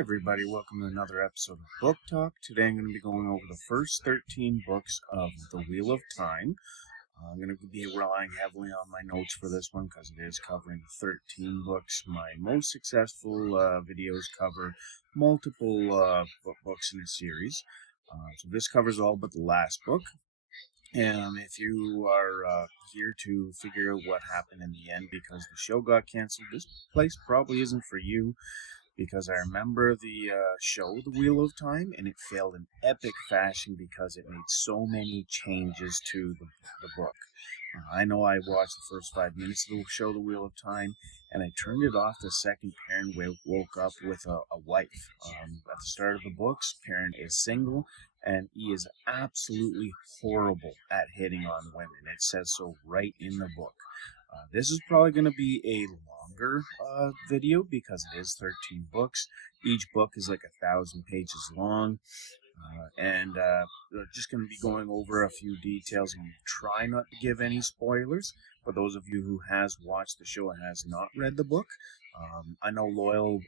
Everybody, welcome to another episode of Book Talk. Today I'm going to be going over the first 13 books of The Wheel of Time. I'm going to be relying heavily on my notes for this one because it is covering 13 books. My most successful videos cover multiple books in a series. So this covers all but the last book. And if you are here to figure out what happened in the end because the show got canceled, this place probably isn't for you. Because I remember the show, The Wheel of Time, and it failed in epic fashion because it made so many changes to the book. I know I watched the first 5 minutes of the show, The Wheel of Time, and I turned it off the second Perrin woke up with a wife. At the start of the books, Perrin is single, and he is absolutely horrible at hitting on women. It says so right in the book. This is probably going to be a longer video because it is 13 books. Each book is like 1,000 pages long. And just going to be going over a few details and try not to give any spoilers. For those of you who has watched the show and has not read the book, I know Loyal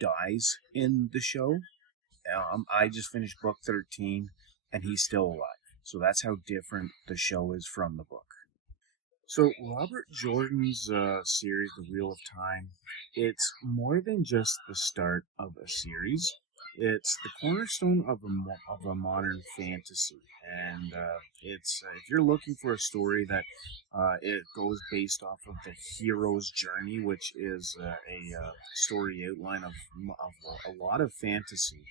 dies in the show. I just finished book 13 and he's still alive. So that's how different the show is from the book. So Robert Jordan's series, The Wheel of Time, it's more than just the start of a series. It's the cornerstone of a modern fantasy, and it's if you're looking for a story that it goes based off of the hero's journey, which is a story outline of a lot of fantasy,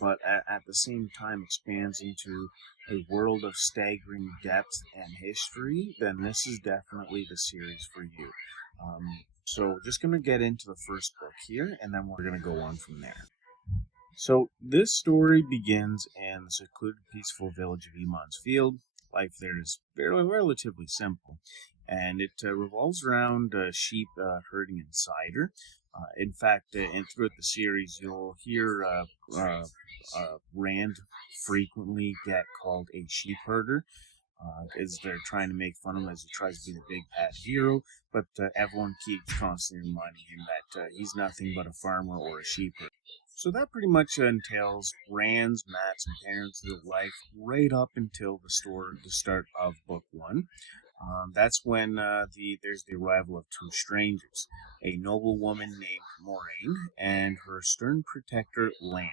but at the same time expands into a world of staggering depth and history, then this is definitely the series for you. So just going to get into the first book here, and then we're going to go on from there. So this story begins in the secluded, peaceful village of Emond's Field. Life there is relatively simple, and it revolves around sheep herding and cider. In fact, and throughout the series, you'll hear Rand frequently get called a sheep herder, as they're trying to make fun of him as he tries to be the big bad hero, but everyone keeps constantly reminding him that he's nothing but a farmer or a sheep herder. So that pretty much entails Rand's, Matt's, and Perrin's life right up until the start of book one. That's when there's the arrival of two strangers, a noble woman named Moraine and her stern protector Lan.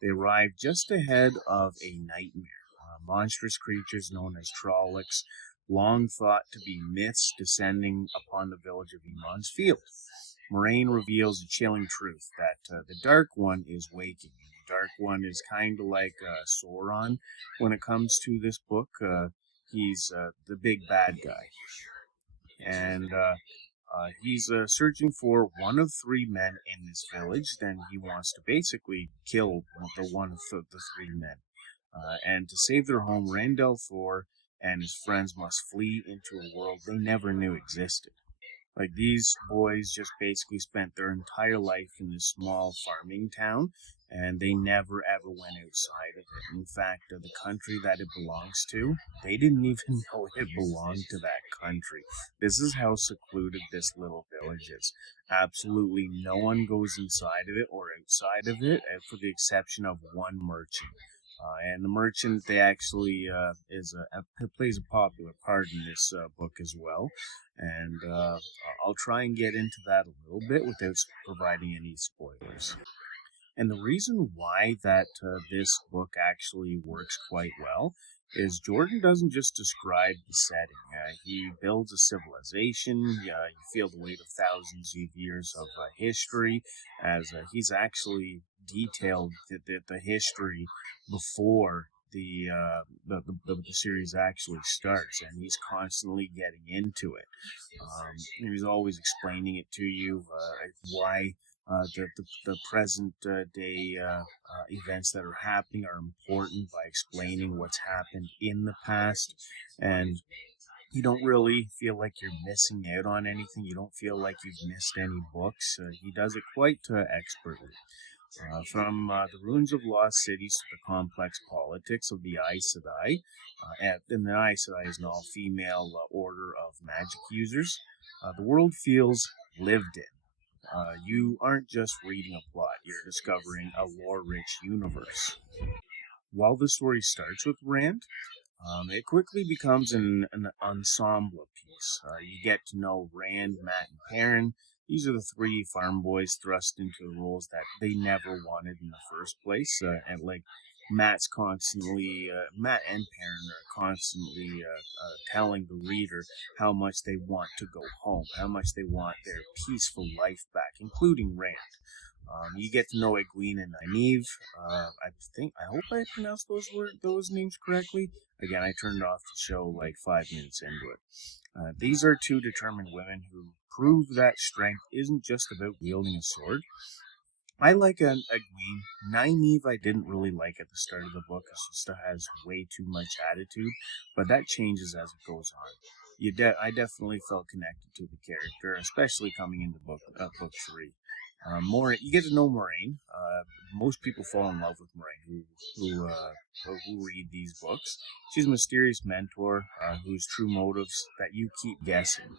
They arrive just ahead of a nightmare, monstrous creatures known as Trollocs, long thought to be myths descending upon the village of Emond's Field. Moraine reveals a chilling truth that the Dark One is waking. The Dark One is kind of like Sauron when it comes to this book. He's the big bad guy. And he's searching for one of three men in this village. Then he wants to basically kill the one of the three men. And to save their home, Rand al'Thor and his friends must flee into a world they never knew existed. Like, these boys just basically spent their entire life in this small farming town, and they never ever went outside of it. In fact, the country that it belongs to, they didn't even know it belonged to that country. This is how secluded this little village is. Absolutely no one goes inside of it or outside of it, for the exception of one merchant. And the merchant, they actually plays a popular part in this book as well. And I'll try and get into that a little bit without providing any spoilers. And the reason why that this book actually works quite well is Jordan doesn't just describe the setting. He builds a civilization. You feel the weight of thousands of years of history, as he's actually detailed the history before the series actually starts, and he's constantly getting into it. He's always explaining it to you, why the present day events that are happening are important, by explaining what's happened in the past. And you don't really feel like you're missing out on anything. You don't feel like you've missed any books. He does it quite expertly. From the ruins of lost cities to the complex politics of the Aes Sedai, and the Aes Sedai is an all-female order of magic users, the world feels lived in. You aren't just reading a plot, you're discovering a lore rich universe. While the story starts with Rand, it quickly becomes an ensemble piece. You get to know Rand, Matt, and Perrin. These are the three farm boys thrust into roles that they never wanted in the first place. And like Matt and Perrin are constantly telling the reader how much they want to go home, how much they want their peaceful life back, including Rand. You get to know Egwene and Nynaeve. I hope I pronounced those names correctly. Again, I turned off the show like 5 minutes into it. These are two determined women who prove that strength isn't just about wielding a sword. I like Egwene. Nynaeve I didn't really like at the start of the book. She still has way too much attitude, but that changes as it goes on. I definitely felt connected to the character, especially coming into book 3. You get to know Moraine. Most people fall in love with Moraine who read these books. She's a mysterious mentor whose true motives that you keep guessing.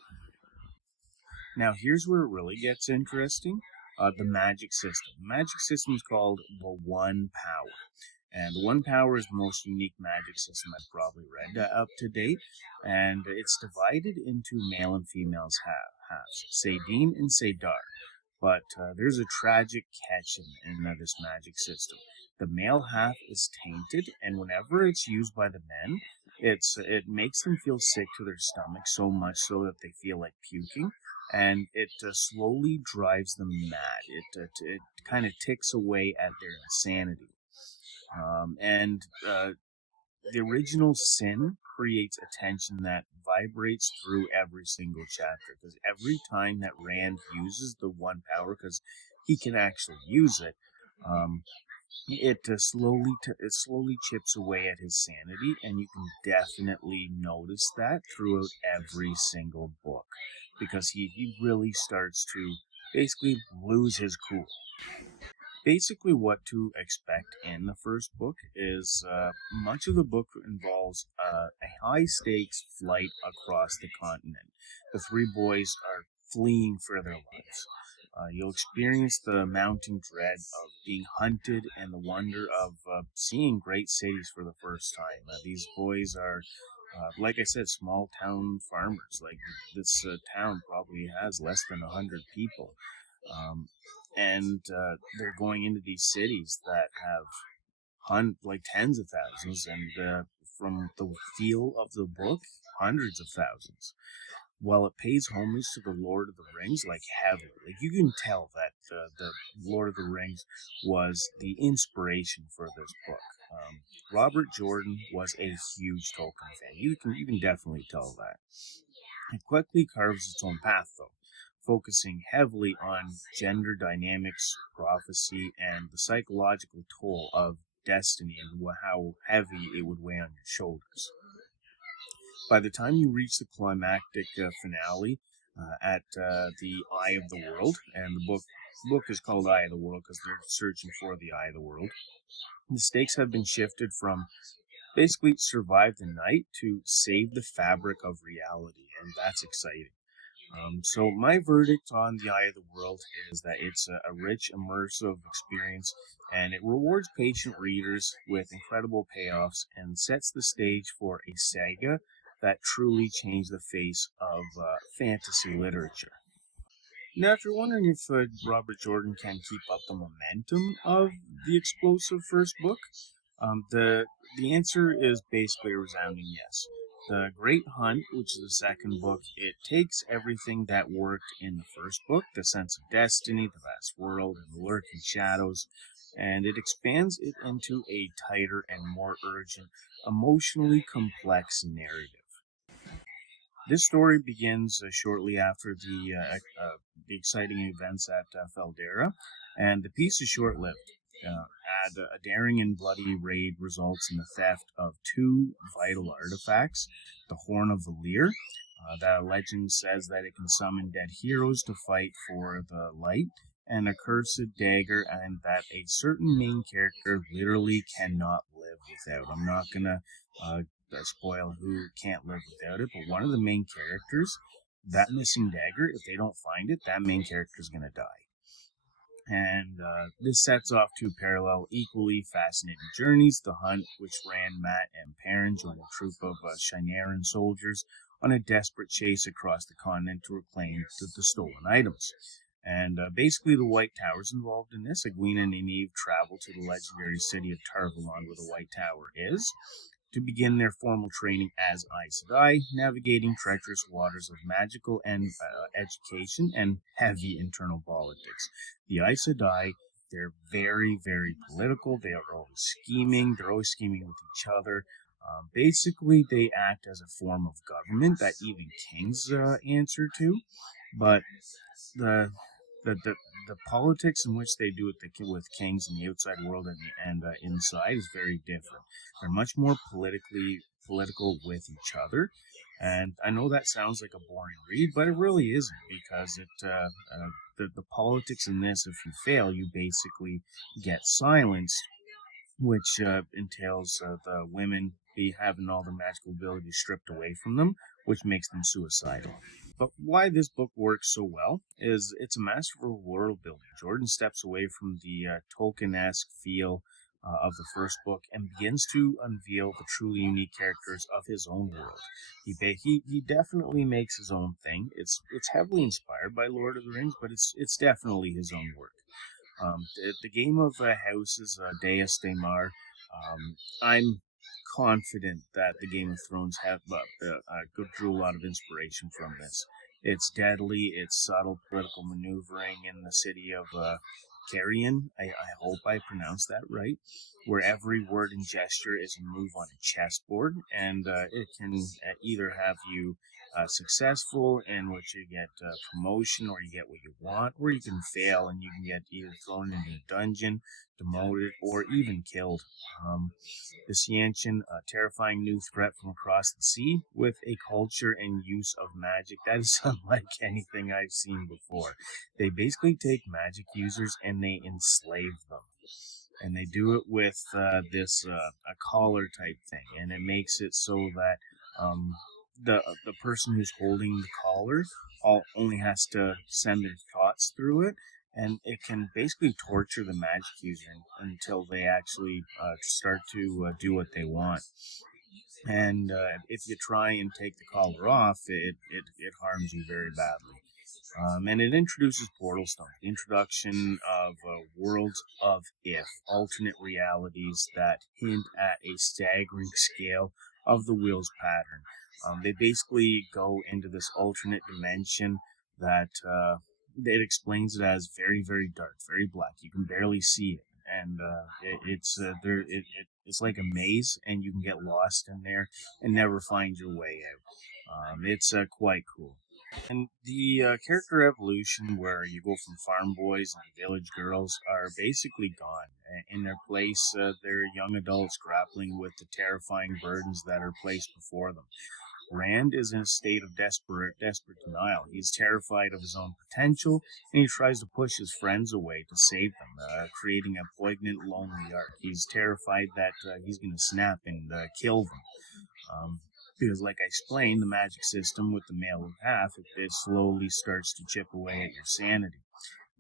Now, here's where it really gets interesting. The magic system. The magic system is called the One Power. And the One Power is the most unique magic system I've probably read up to date. And it's divided into male and female's halves, Saidin and Saidar. But there's a tragic catch in this magic system. The male half is tainted, and whenever it's used by the men, it makes them feel sick to their stomach so much so that they feel like puking, and it slowly drives them mad. It kind of ticks away at their insanity. And The original sin creates a tension that vibrates through every single chapter because every time that Rand uses the One Power, because he can actually use it, um, it slowly chips away at his sanity, and you can definitely notice that throughout every single book because he really starts to basically lose his cool. Basically, what to expect in the first book is much of the book involves a high stakes flight across the continent. The three boys are fleeing for their lives. You'll experience the mounting dread of being hunted and the wonder of seeing great cities for the first time. These boys are, like I said, small town farmers. Like this town probably has less than 100 people. Um, and they're going into these cities that have like tens of thousands, and from the feel of the book, hundreds of thousands. While it pays homage to the Lord of the Rings, like heavily, like you can tell that the Lord of the Rings was the inspiration for this book. Robert Jordan was a huge Tolkien fan. You can definitely tell that. It quickly carves its own path, though, focusing heavily on gender dynamics, prophecy, and the psychological toll of destiny and how heavy it would weigh on your shoulders. By the time you reach the climactic finale at the Eye of the World, and the book is called Eye of the World because they're searching for the Eye of the World, the stakes have been shifted from basically survive the night to save the fabric of reality, and that's exciting. So my verdict on The Eye of the World is that it's a rich, immersive experience, and it rewards patient readers with incredible payoffs and sets the stage for a saga that truly changed the face of fantasy literature. Now, if you're wondering if Robert Jordan can keep up the momentum of the explosive first book, the answer is basically a resounding yes. The Great Hunt, which is the second book, it takes everything that worked in the first book, the sense of destiny, the vast world, and the lurking shadows, and it expands it into a tighter and more urgent, emotionally complex narrative. This story begins shortly after the exciting events at Feldera, and the piece is short-lived. A daring and bloody raid results in the theft of two vital artifacts: the Horn of Valir. That legend says that it can summon dead heroes to fight for the light, and a cursed dagger, and that a certain main character literally cannot live without. I'm not gonna spoil who can't live without it, but one of the main characters that missing dagger, if they don't find it, that main character is going to die. And this sets off two parallel, equally fascinating journeys. The Hunt, which Rand, Mat, and Perrin join a troop of Shineran soldiers on a desperate chase across the continent to reclaim the stolen items. And basically, the White Tower's involved in this. Egwene and Nynaeve travel to the legendary city of Tarvalon, where the White Tower is, to begin their formal training as Aes Sedai, navigating treacherous waters of magical and education and heavy internal politics. The Aes Sedai, they're very, very political. They are always scheming. They're always scheming with each other. Basically, they act as a form of government that even kings answer to. But the the, the the politics in which they do it with kings in the outside world and inside is very different. They're much more political with each other, and I know that sounds like a boring read, but it really isn't, because the politics in this, if you fail, you basically get silenced, which entails the women be having all their magical abilities stripped away from them, which makes them suicidal. But why this book works so well is it's a masterful world building. Jordan steps away from the Tolkien-esque feel of the first book and begins to unveil the truly unique characters of his own world. He definitely makes his own thing. It's heavily inspired by Lord of the Rings, but it's definitely his own work. The game of houses, Deus Daemar. I'm confident that the Game of Thrones drew a lot of inspiration from this. It's deadly, it's subtle political maneuvering in the city of Carrion. I hope I pronounced that right. Where every word and gesture is a move on a chessboard, and it can either have you successful, in which you get promotion or you get what you want, or you can fail and you can get either thrown into a dungeon, demoted, or even killed. The Ciancian, a terrifying new threat from across the sea, with a culture and use of magic that is unlike anything I've seen before. They basically take magic users and they enslave them. And they do it with this a collar type thing, and it makes it so that the person who's holding the collar only has to send their thoughts through it, and it can basically torture the magic user until they actually start to do what they want. And if you try and take the collar off, it harms you very badly. And it introduces Portal Stone, the introduction of worlds of if, alternate realities that hint at a staggering scale of the wheel's pattern. They basically go into this alternate dimension that it explains it as very, very dark, very black. You can barely see it, and it's like a maze, and you can get lost in there and never find your way out. It's quite cool. And the character evolution, where you go from farm boys and village girls, are basically gone. In their place, they're young adults grappling with the terrifying burdens that are placed before them. Rand is in a state of desperate denial. He's terrified of his own potential, and he tries to push his friends away to save them, creating a poignant, lonely arc. He's terrified that he's going to snap and kill them. Because, like I explained, the magic system with the male half, it slowly starts to chip away at your sanity.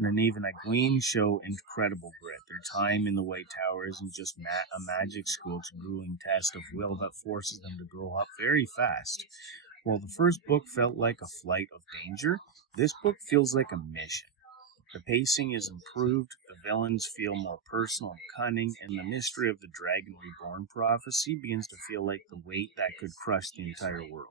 Nynaeve and Egwene show incredible grit. Their time in the White Tower isn't just a magic school, it's a grueling test of will that forces them to grow up very fast. While the first book felt like a flight of danger, this book feels like a mission. The pacing is improved, the villains feel more personal and cunning, and the mystery of the Dragon Reborn prophecy begins to feel like the weight that could crush the entire world.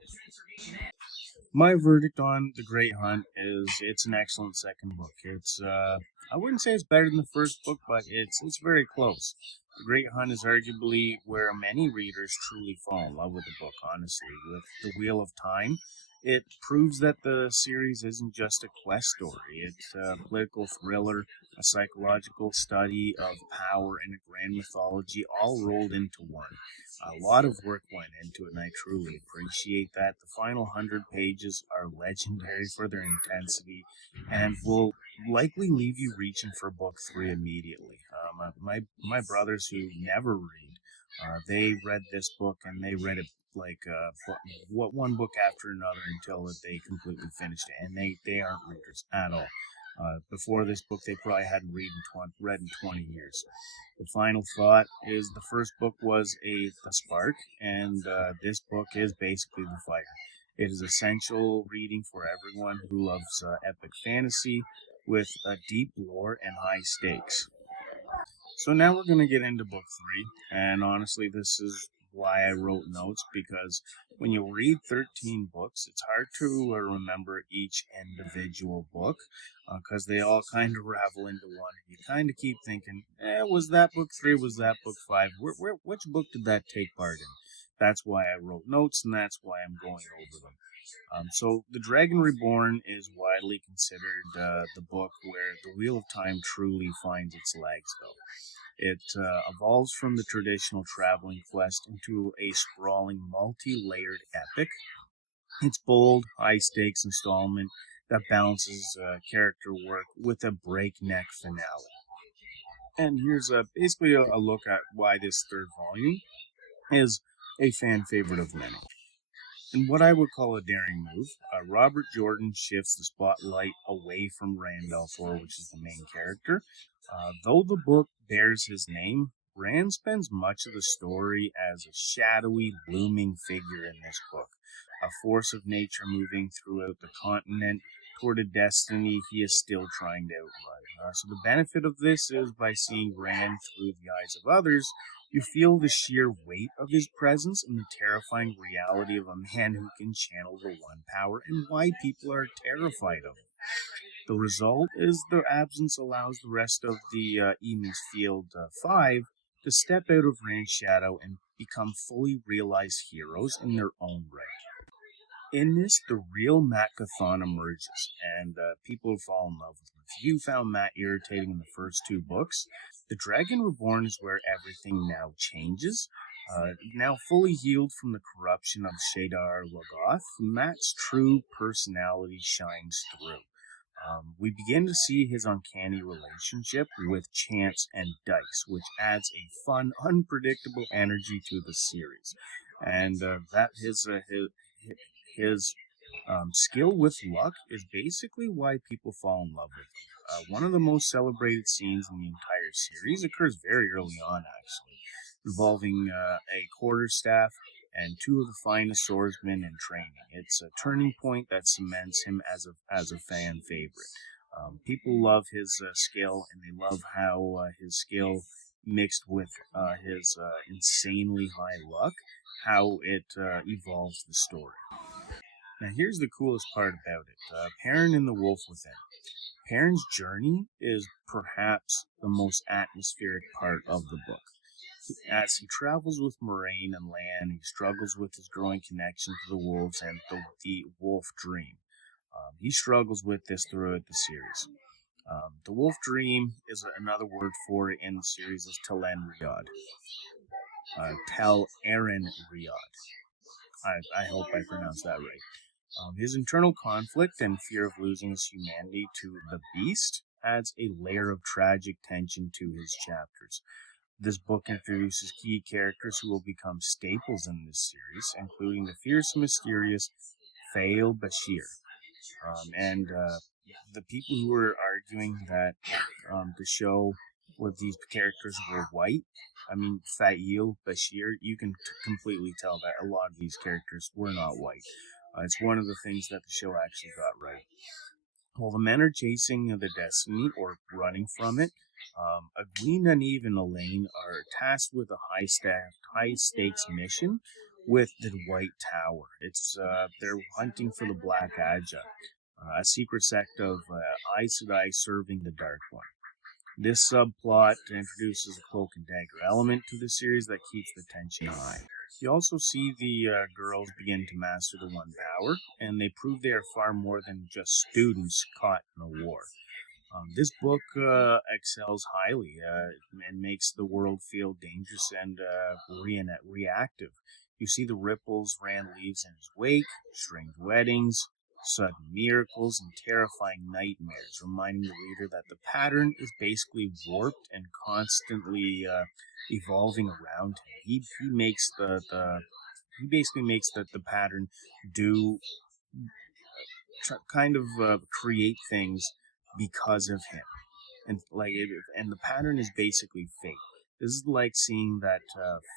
My verdict on The Great Hunt is it's an excellent second book. It's I wouldn't say it's better than the first book, but it's very close. The Great Hunt is arguably where many readers truly fall in love with the book, honestly. With The Wheel of Time, it proves that the series isn't just a quest story. It's a political thriller, a psychological study of power, and a grand mythology all rolled into one. A lot of work went into it, and I truly appreciate that. The final 100 pages are legendary for their intensity and will likely leave you reaching for book 3 immediately. My brothers who never read They read this book and they read it like what one book after another until they completely finished it, and they aren't readers at all. Before this book, they probably hadn't read in 20 years. The final thought is the first book was the spark, and this book is basically the fire. It is essential reading for everyone who loves epic fantasy with a deep lore and high stakes. So now we're going to get into book three, and honestly, this is why I wrote notes, because when you read 13 books, it's hard to remember each individual book because they all kind of ravel into one. You kind of keep thinking, was that book three? Was that book five? Which book did that take part in? That's why I wrote notes, and that's why I'm going over them. So, The Dragon Reborn is widely considered the book where the Wheel of Time truly finds its legs, though. It evolves from the traditional traveling quest into a sprawling, multi-layered epic. It's bold, high-stakes installment that balances character work with a breakneck finale. And here's basically a look at why this third volume is a fan favorite of many. In what I would call a daring move, Robert Jordan shifts the spotlight away from Rand al'Thor, which is the main character. Though the book bears his name, Rand spends much of the story as a shadowy, looming figure in this book, a force of nature moving throughout the continent toward a destiny he is still trying to outrun. So the benefit of this is by seeing Rand through the eyes of others, you feel the sheer weight of his presence and the terrifying reality of a man who can channel the one power and why people are terrified of him. The result is the absence allows the rest of the Emus Field 5 to step out of Rand's shadow and become fully realized heroes in their own right. In this, the real Matt Cauthon emerges, and people fall in love with him. If you found Matt irritating in the first two books, The Dragon Reborn is where everything now changes. Now fully healed from the corruption of Shadar Logoth, Matt's true personality shines through. We begin to see his uncanny relationship with chance and dice, which adds a fun, unpredictable energy to the series. And that his skill with luck is basically why people fall in love with him. One of the most celebrated scenes in the entire series occurs very early on, actually, involving a quarterstaff and two of the finest swordsmen in training. It's a turning point that cements him as a fan favorite. People love his skill, and they love how his skill mixed with his insanely high luck, how it evolves the story. Now, here's the coolest part about it Perrin and the Wolf Within. Perrin's journey is perhaps the most atmospheric part of the book. As he travels with Moraine and Lan, he struggles with his growing connection to the wolves and the wolf dream. He struggles with this throughout the series. The wolf dream is another word for it in the series is Telen Riyad. Tel Eren Riyad. I hope I pronounced that right. His internal conflict and fear of losing his humanity to the beast adds a layer of tragic tension to his chapters. This book introduces key characters who will become staples in this series, including the fierce and mysterious Fail Bashir. And the people who were arguing that the show where these characters were white, I mean, Fail Bashir, you can completely tell that a lot of these characters were not white. It's one of the things that the show actually got right. While the men are chasing the destiny or running from it, Egwene, Nynaeve, and Elaine are tasked with a high stakes mission with the White Tower. It's they're hunting for the Black Aja, a secret sect of Aes Sedai serving the Dark One. This subplot introduces a cloak and dagger element to the series that keeps the tension high. You also see the girls begin to master the One Power, and they prove they are far more than just students caught in a war. This book excels highly and makes the world feel dangerous and reactive. You see the ripples Rand leaves in his wake, strange weddings, sudden miracles, and terrifying nightmares, reminding the reader that the pattern is basically warped and constantly evolving around him. He makes the he basically makes the pattern do kind of create things because of him, and and the pattern is basically fate. This is like seeing that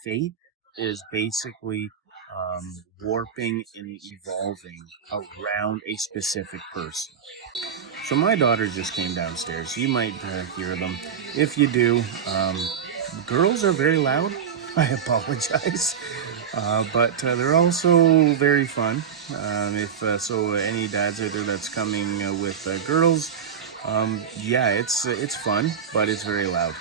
fate is basically warping and evolving around a specific person. So my daughter just came downstairs. You might hear them. If you do, girls are very loud. I apologize, but they're also very fun. If so, any dads out there that's coming with girls, yeah, it's fun, but it's very loud.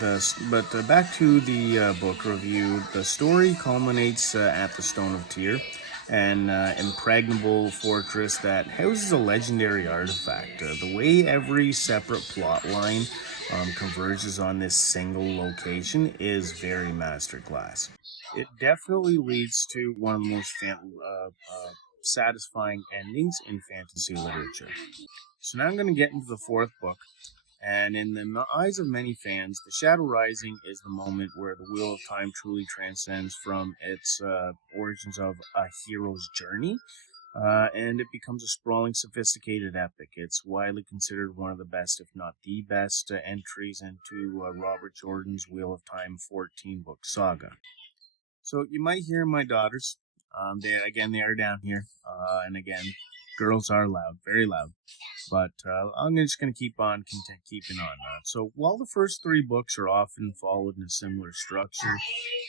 But back to the book review. The story culminates at the Stone of Tyr, an impregnable fortress that houses a legendary artifact. The way every separate plot line converges on this single location is very masterclass. It definitely leads to one of the most satisfying endings in fantasy literature. So now I'm going to get into the fourth book, and in the eyes of many fans, The Shadow Rising is the moment where the Wheel of Time truly transcends from its origins of a hero's journey, and it becomes a sprawling, sophisticated epic. It's widely considered one of the best, if not the best, entries into Robert Jordan's Wheel of Time 14-book saga. So you might hear my daughters. They are down here, and again, girls are loud, very loud. But I'm just going to keep on keeping on. So while the first three books are often followed in a similar structure,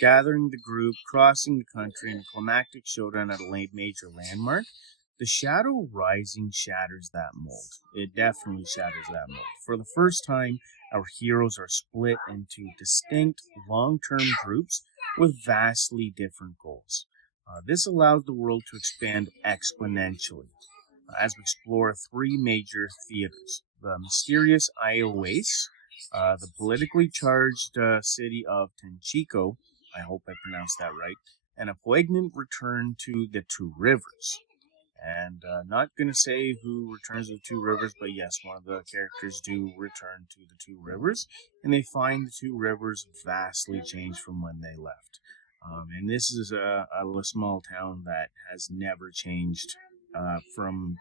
gathering the group, crossing the country, and a climactic showdown at a major landmark, The Shadow Rising shatters that mold. It definitely shatters that mold. For the first time, our heroes are split into distinct, long-term groups with vastly different goals. This allows the world to expand exponentially as we explore three major theaters: the mysterious Iowace, the politically charged city of Tenchico, I hope I pronounced that right, and a poignant return to the Two Rivers. And not going to say who returns to the Two Rivers, but yes, one of the characters do return to the Two Rivers, and they find the Two Rivers vastly changed from when they left. And this is a small town that has never changed from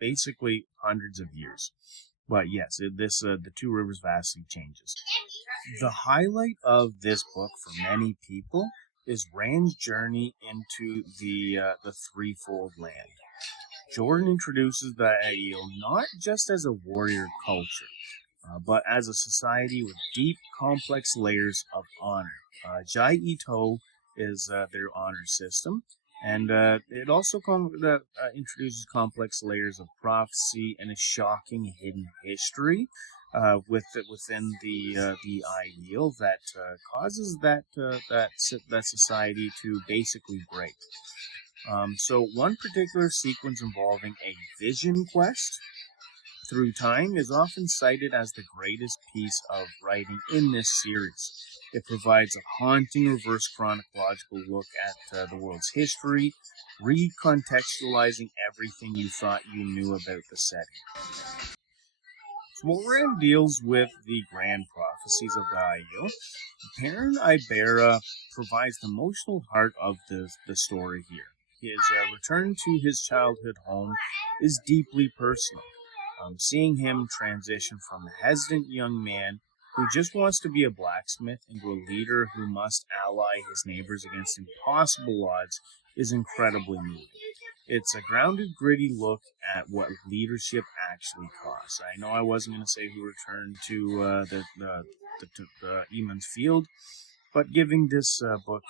basically hundreds of years. But yes, the Two Rivers vastly changes. The highlight of this book for many people is Rand's journey into the threefold land. Jordan introduces the Aiel not just as a warrior culture, but as a society with deep, complex layers of honor. Jai Ito is their honor system, and it also introduces complex layers of prophecy and a shocking hidden history within the ideal that causes that society to basically break. So one particular sequence involving a vision quest through time is often cited as the greatest piece of writing in this series. It provides a haunting reverse chronological look at the world's history, recontextualizing everything you thought you knew about the setting. So while Rand deals with the grand prophecies of the Aiel, Perrin Ibera provides the emotional heart of the story here. His return to his childhood home is deeply personal. Seeing him transition from a hesitant young man who just wants to be a blacksmith into a leader who must ally his neighbors against impossible odds is incredibly moving. It's a grounded, gritty look at what leadership actually costs. I know I wasn't going to say who returned to the Eamon's Field, but giving this book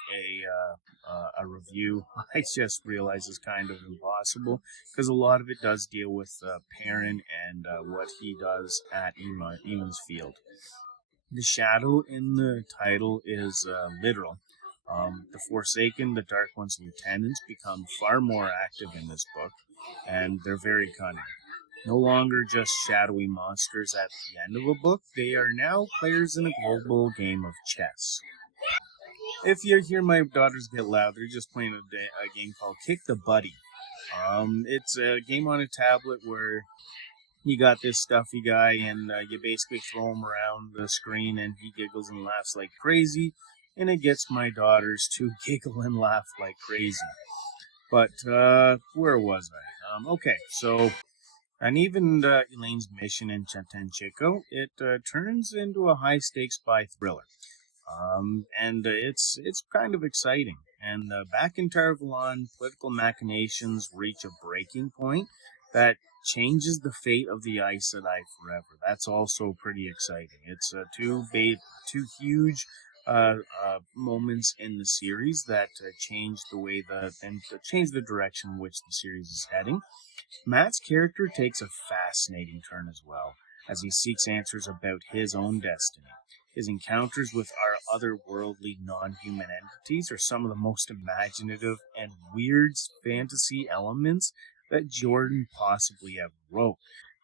a review, I just realize is kind of impossible because a lot of it does deal with Perrin and what he does at Eamon's Field. The shadow in the title is literal. The Forsaken, the Dark One's lieutenants, become far more active in this book, and they're very cunning. No longer just shadowy monsters at the end of a book, they are now players in a global game of chess. If you hear my daughters get loud, they're just playing a game called Kick the Buddy. It's a game on a tablet where you got this stuffy guy, and you basically throw him around the screen, and he giggles and laughs like crazy, and it gets my daughters to giggle and laugh like crazy. But where was I? Okay, so and even Elaine's mission in Chico, it turns into a high stakes spy thriller. And it's kind of exciting. And back in Tarvalon, political machinations reach a breaking point that changes the fate of the Aes Sedai forever. That's also pretty exciting. It's two huge moments in the series that change the way change the direction in which the series is heading. Matt's character takes a fascinating turn as well, as he seeks answers about his own destiny. His encounters with our otherworldly non human entities are some of the most imaginative and weird fantasy elements that Jordan possibly ever wrote.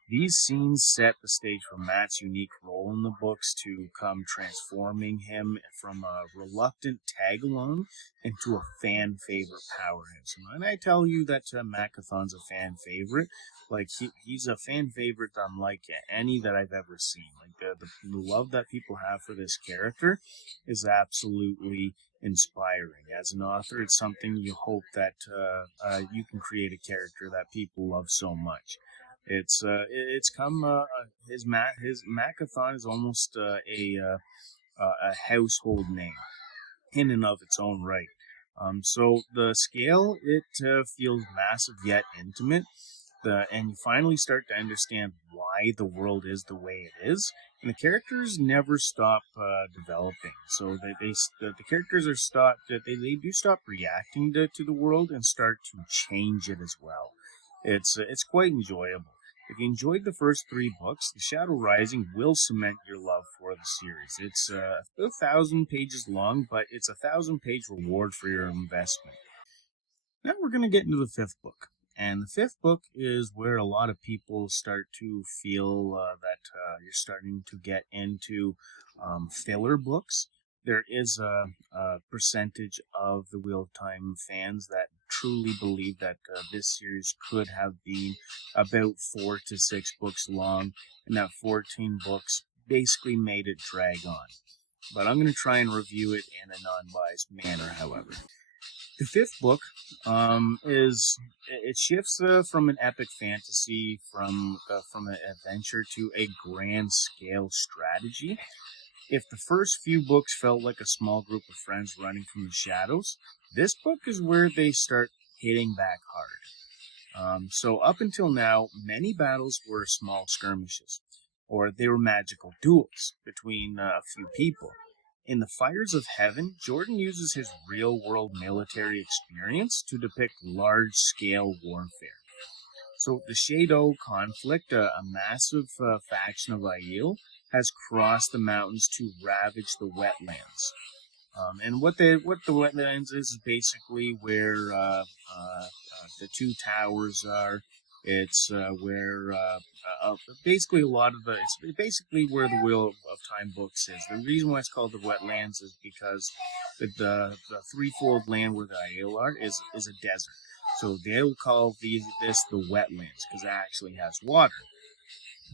These scenes set the stage for Matt's unique role in the books to come transforming him from a reluctant tag along into a fan favorite powerhouse. And I tell you that Matt Cathon's a fan favorite. Like he's a fan favorite unlike any that I've ever seen. Like the love that people have for this character is absolutely inspiring. As an author, it's something you hope that you can create a character that people love so much. It's come his Macathon is almost a household name in and of its own right. So the scale, it feels massive yet intimate. And you finally start to understand why the world is the way it is, and the characters never stop developing. So the characters are stopped. They do stop reacting to the world and start to change it as well. It's quite enjoyable. If you enjoyed the first three books, The Shadow Rising will cement your love for the series. It's 1,000 pages long, but it's 1,000 page reward for your investment. Now we're going to get into the fifth book. And the fifth book is where a lot of people start to feel that you're starting to get into filler books. There is a percentage of the Wheel of Time fans that truly believe that this series could have been about 4 to 6 books long, and that 14 books basically made it drag on. But I'm going to try and review it in a non biased manner, however. The fifth book is it shifts from an epic fantasy from an adventure to a grand scale strategy. If the first few books felt like a small group of friends running from the shadows, this book is where they start hitting back hard. So up until now, many battles were small skirmishes, or they were magical duels between a few people. In The Fires of Heaven, Jordan uses his real world military experience to depict large scale warfare. So, the Shadow conflict, a massive faction of Aiel, has crossed the mountains to ravage the wetlands. And what the wetlands is basically where the two towers are. It's where basically a lot of it's basically where the Wheel of Time books is. The reason why it's called the wetlands is because the threefold land where the Aiel are is a desert. So they'll call this the wetlands because it actually has water.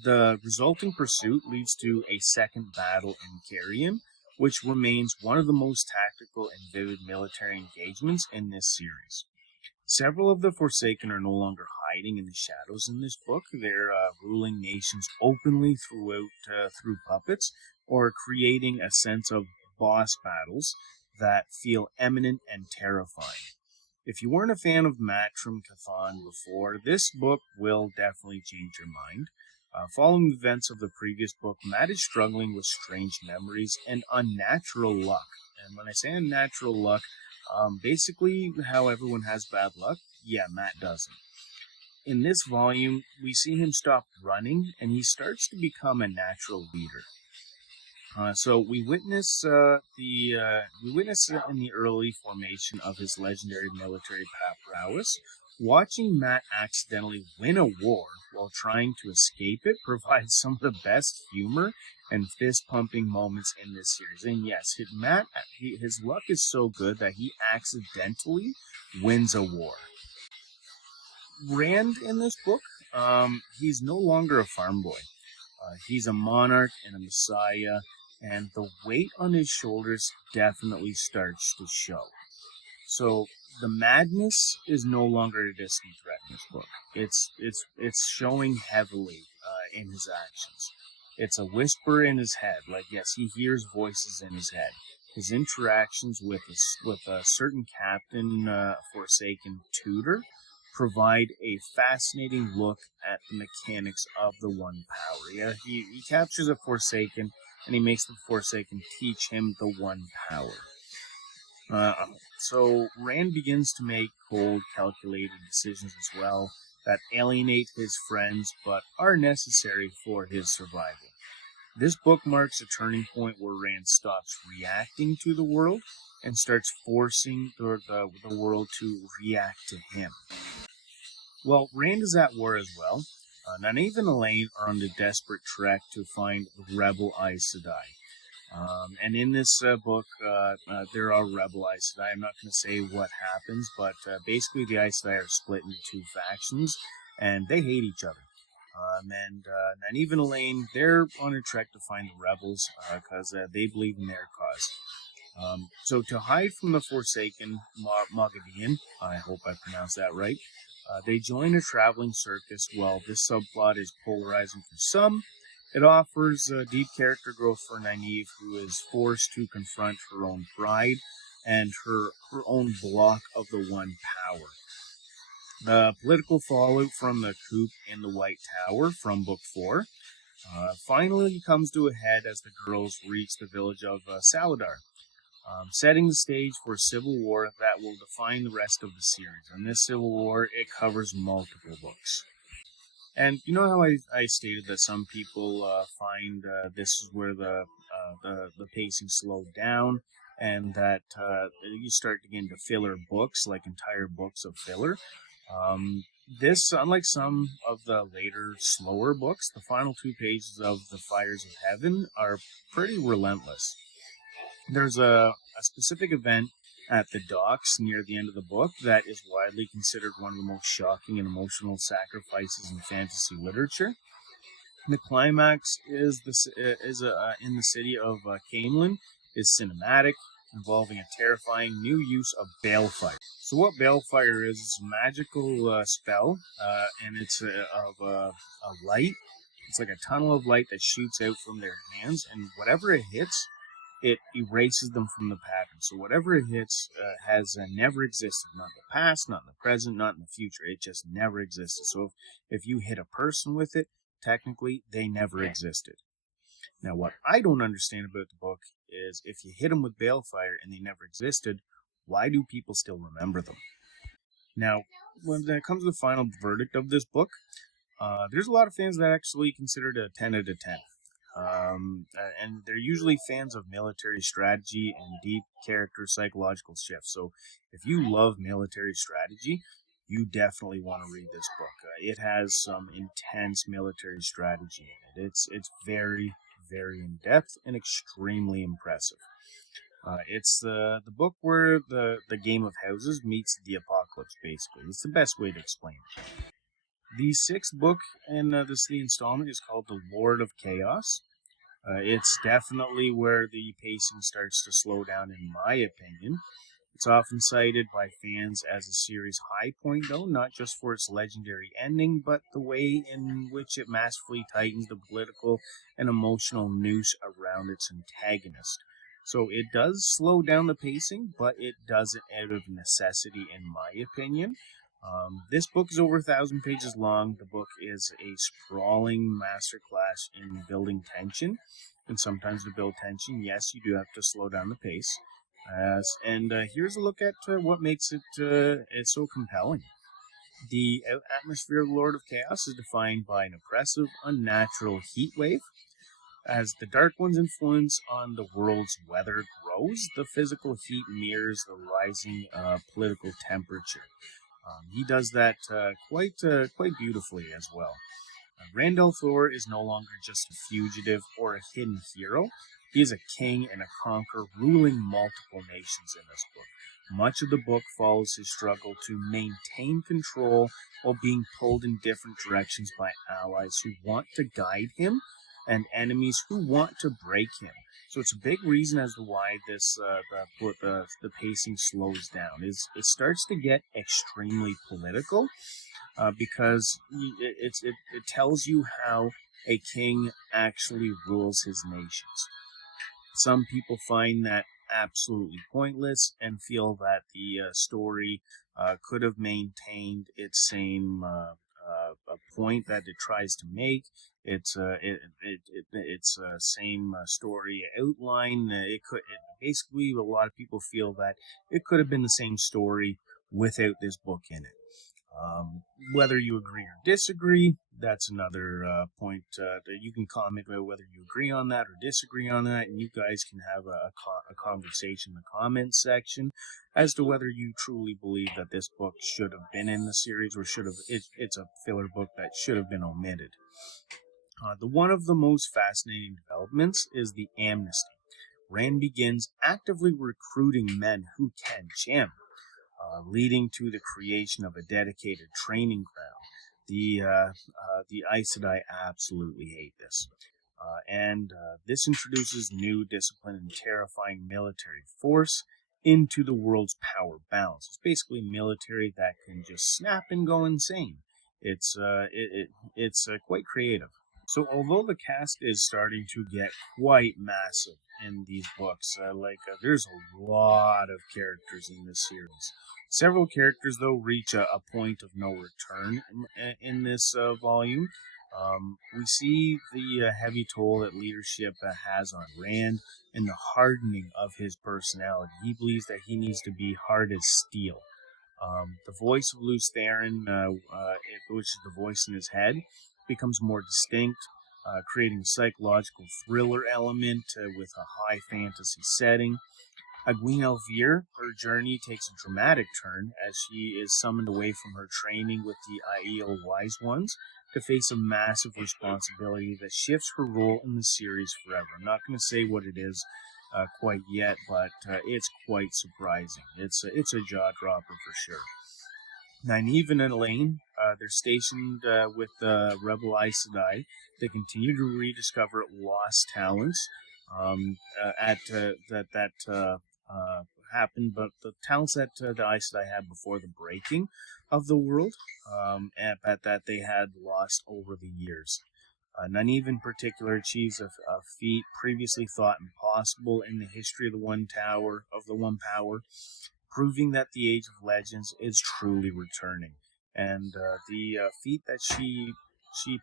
The resulting pursuit leads to a second battle in Carrion, which remains one of the most tactical and vivid military engagements in this series. Several of the Forsaken are no longer hiding in the shadows in this book. They're ruling nations openly through puppets, or creating a sense of boss battles that feel imminent and terrifying. If you weren't a fan of Matrim Cathon before, this book will definitely change your mind. Following the events of the previous book, Matt is struggling with strange memories and unnatural luck. And when I say unnatural luck, basically how everyone has bad luck, yeah, Matt doesn't. In this volume, we see him stop running and he starts to become a natural leader. So we witness in the early formation of his legendary military prowess. Watching Matt accidentally win a war while trying to escape it provides some of the best humor and fist pumping moments in this series. And yes, his luck is so good that he accidentally wins a war. Rand in this book, he's no longer a farm boy. He's a monarch and a messiah, and the weight on his shoulders definitely starts to show. So the madness is no longer a distant threat in this book. It's showing heavily in his actions. It's a whisper in his head. Like, yes, he hears voices in his head. His interactions with a certain captain, Forsaken tutor, provide a fascinating look at the mechanics of the One Power. Yeah, he captures a Forsaken and he makes the Forsaken teach him the One Power. Uh, so Rand begins to make cold, calculated decisions as well that alienate his friends but are necessary for his survival. This book marks a turning point where Rand stops reacting to the world and starts forcing the world to react to him. Well, Rand is at war as well. Nynaeve and Elaine are on the desperate trek to find the rebel Aes Sedai. And in this book, there are rebel Aes Sedai. I'm not going to say what happens, but basically the Aes Sedai are split into two factions, and they hate each other. And even Elaine, they're on a trek to find the rebels because they believe in their cause. So to hide from the Forsaken Moghedien, I hope I pronounced that right, they join a traveling circus. While this subplot is polarizing for some, it offers deep character growth for Nynaeve, who is forced to confront her own pride and her own block of the One Power. The political fallout from the coup in the White Tower from Book 4 finally comes to a head as the girls reach the village of Saladar, setting the stage for a civil war that will define the rest of the series. And this civil war, it covers multiple books. And you know how I stated that some people find this is where the pacing slowed down, and that you start to get into filler books, like entire books of filler. This, unlike some of the later, slower books, the final 2 pages of The Fires of Heaven are pretty relentless. There's a specific event at the docks near the end of the book that is widely considered one of the most shocking and emotional sacrifices in fantasy literature. The climax is in the city of Camelin is cinematic, involving a terrifying new use of balefire. So what balefire is a magical spell, and it's a light. It's like a tunnel of light that shoots out from their hands, and whatever it hits, it erases them from the pattern. So whatever it hits has never existed, not in the past, not in the present, not in the future. It just never existed. So if you hit a person with it, technically they never existed. Now, what I don't understand about the book is if you hit them with balefire and they never existed, why do people still remember them? Now, when it comes to the final verdict of this book, there's a lot of fans that actually consider it a 10 out of 10. And they're usually fans of military strategy and deep character psychological shifts. So if you love military strategy, you definitely want to read this book. It has some intense military strategy in it. It's very, very in depth and extremely impressive. It's the book where the game of houses meets the apocalypse. Basically, it's the best way to explain it. The sixth book in the installment is called The Lord of Chaos. It's definitely where the pacing starts to slow down, in my opinion. It's often cited by fans as a series high point, though, not just for its legendary ending, but the way in which it masterfully tightens the political and emotional noose around its antagonist. So it does slow down the pacing, but it does it out of necessity, in my opinion. This book is over 1,000 pages long. The book is a sprawling masterclass in building tension. And sometimes to build tension, yes, you do have to slow down the pace. And here's a look at what makes it so compelling. The atmosphere of Lord of Chaos is defined by an oppressive, unnatural heat wave. As the Dark One's influence on the world's weather grows, the physical heat mirrors the rising political temperature. He does that quite beautifully as well. Rand al'Thor is no longer just a fugitive or a hidden hero. He is a king and a conqueror ruling multiple nations in this book. Much of the book follows his struggle to maintain control while being pulled in different directions by allies who want to guide him and enemies who want to break him. So it's a big reason as to why the pacing slows down. It starts to get extremely political because it tells you how a king actually rules his nations. Some people find that absolutely pointless and feel that the story could have maintained its same point that it tries to make. It's same story outline. Basically, a lot of people feel that it could have been the same story without this book in it. Whether you agree or disagree, that's another point that you can comment about whether you agree on that or disagree on that, and you guys can have a conversation in the comments section as to whether you truly believe that this book should have been in the series or it's a filler book that should have been omitted. The one of the most fascinating developments is the amnesty. Rand begins actively recruiting men who can jam, leading to the creation of a dedicated training ground. The Aes Sedai absolutely hate this. And this introduces new discipline and terrifying military force into the world's power balance. It's basically military that can just snap and go insane. It's quite creative. So although the cast is starting to get quite massive in these books, there's a lot of characters in this series. Several characters, though, reach a point of no return in this volume. We see the heavy toll that leadership has on Rand and the hardening of his personality. He believes that he needs to be hard as steel. The voice of Lews Therin, which is the voice in his head, becomes more distinct, creating a psychological thriller element with a high fantasy setting. Egwene Elvire, her journey takes a dramatic turn as she is summoned away from her training with the Aiel Wise Ones to face a massive responsibility that shifts her role in the series forever. I'm not going to say what it is quite yet, but it's quite surprising. It's a jaw dropper for sure. Nynaeve and Elaine, they're stationed with the Rebel Aes Sedai. They continue to rediscover lost talents happened, but the talents that the Aes Sedai had before the breaking of the world, but that they had lost over the years. Nynaeve in particular achieves a feat previously thought impossible in the history of the One Power, proving that the Age of Legends is truly returning. And the feat that she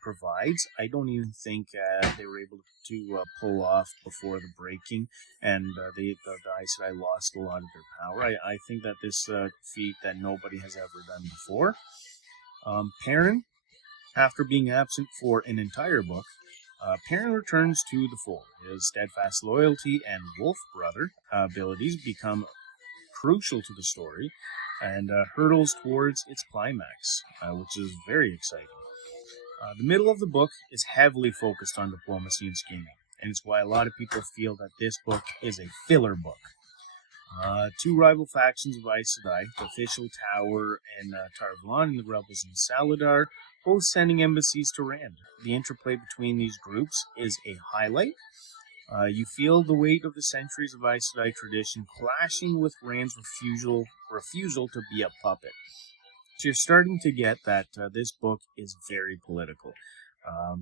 provides, I don't even think they were able to pull off before the breaking, and the Aes Sedai lost a lot of their power. I think that this feat that nobody has ever done before. Perrin, after being absent for an entire book, Perrin returns to the fold. His steadfast loyalty and Wolf Brother abilities become crucial to the story and hurtles towards its climax, which is very exciting. The middle of the book is heavily focused on diplomacy and scheming, and it's why a lot of people feel that this book is a filler book. Two rival factions of Aes Sedai, the Official Tower in Tar Valon and the Rebels in Saladar, both sending embassies to Rand. The interplay between these groups is a highlight. You feel the weight of the centuries of Aes Sedai tradition clashing with Rand's refusal to be a puppet. So you're starting to get that this book is very political.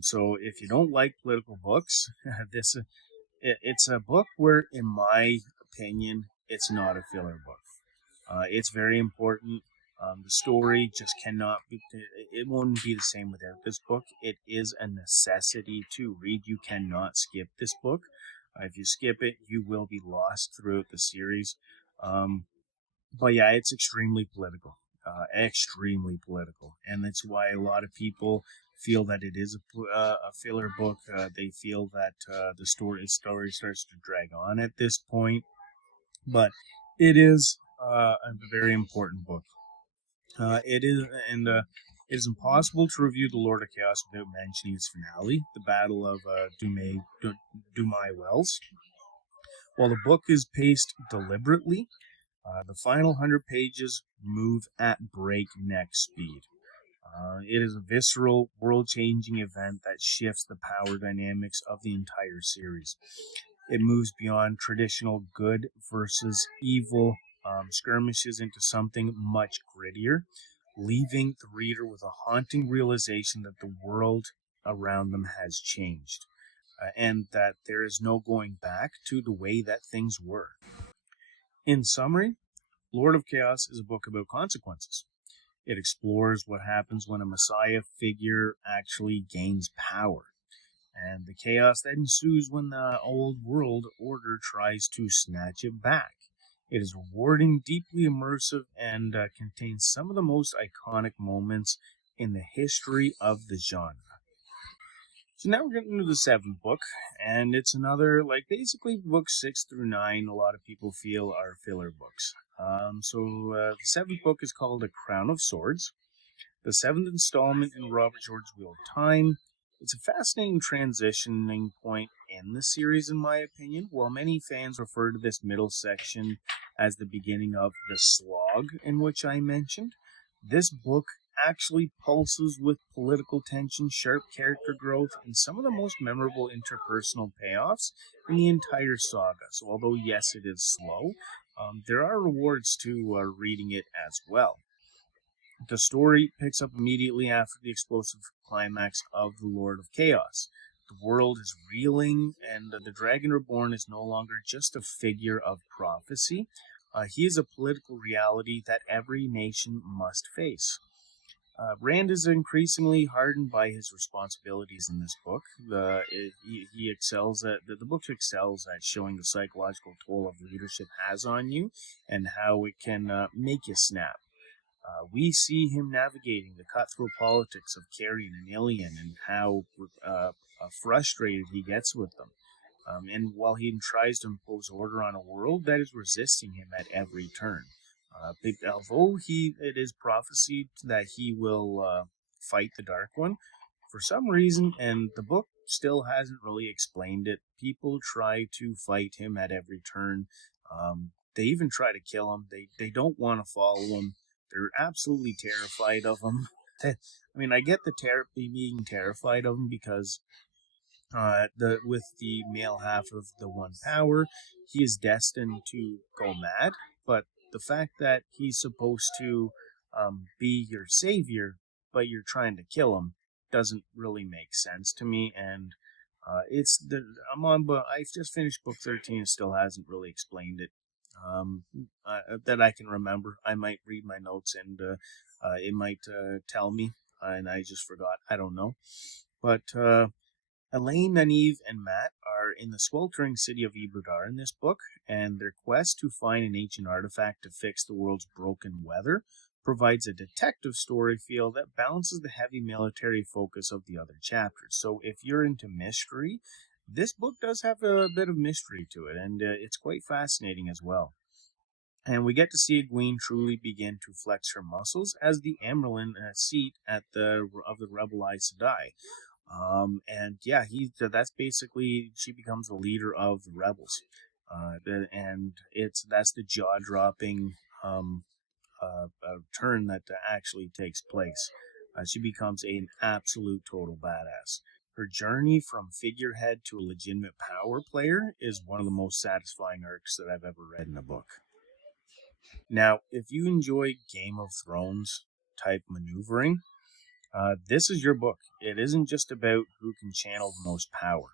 So if you don't like political books, it's a book where, in my opinion, it's not a filler book. It's very important. The story just cannot be, it won't be the same without this book. It is a necessity to read. You cannot skip this book. If you skip it, you will be lost throughout the series. But yeah, it's extremely political. And that's why a lot of people feel that it is a filler book. They feel that the story starts to drag on at this point, but it is a very important book. It is impossible to review The Lord of Chaos without mentioning its finale, the Battle of Dumai Wells. While the book is paced deliberately, The final 100 pages move at breakneck speed. It is a visceral, world-changing event that shifts the power dynamics of the entire series. It moves beyond traditional good versus evil skirmishes into something much grittier, leaving the reader with a haunting realization that the world around them has changed, and that there is no going back to the way that things were. In summary, Lord of Chaos is a book about consequences. It explores what happens when a messiah figure actually gains power, and the chaos that ensues when the old world order tries to snatch it back. It is rewarding, deeply immersive, and contains some of the most iconic moments in the history of the genre. So now we're getting into the seventh book, and it's another, like, basically books 6 through 9, a lot of people feel are filler books. The seventh book is called A Crown of Swords, the seventh installment in Robert George's Wheel of Time. It's a fascinating transitioning point in the series, in my opinion. While many fans refer to this middle section as the beginning of the slog in which I mentioned, this book actually pulses with political tension, sharp character growth, and some of the most memorable interpersonal payoffs in the entire saga. So, although, yes, it is slow, there are rewards to reading it as well. The story picks up immediately after the explosive climax of The Lord of Chaos. The world is reeling, and the Dragon Reborn is no longer just a figure of prophecy. He is a political reality that every nation must face. Rand is increasingly hardened by his responsibilities in this book. He excels at the book excels at showing the psychological toll of leadership has on you and how it can make you snap. We see him navigating the cutthroat politics of Carrion and Ilion and how frustrated he gets with them. And while he tries to impose order on a world that is resisting him at every turn. Although it is prophesied that he will fight the Dark One, for some reason, and the book still hasn't really explained it, people try to fight him at every turn. They even try to kill him. They don't want to follow him. They're absolutely terrified of him. I mean, I get being terrified of him because with the male half of the One Power, he is destined to go mad. But the fact that he's supposed to be your savior, but you're trying to kill him, doesn't really make sense to me. And but I've just finished book 13 and still hasn't really explained it. That I can remember. I might read my notes and it might tell me, and I just forgot. I don't know. But Elaine, Nynaeve, and Mat are in the sweltering city of Ibudar in this book, and their quest to find an ancient artifact to fix the world's broken weather provides a detective story feel that balances the heavy military focus of the other chapters. So if you're into mystery, this book does have a bit of mystery to it, and it's quite fascinating as well. And we get to see Egwene truly begin to flex her muscles as the Amyrlin seat of the Rebel Aes Sedai. And yeah, that's basically, she becomes the leader of the rebels. And that's the jaw-dropping turn that actually takes place. She becomes an absolute total badass. Her journey from figurehead to a legitimate power player is one of the most satisfying arcs that I've ever read in a book. Now, if you enjoy Game of Thrones type maneuvering, this is your book. It isn't just about who can channel the most power.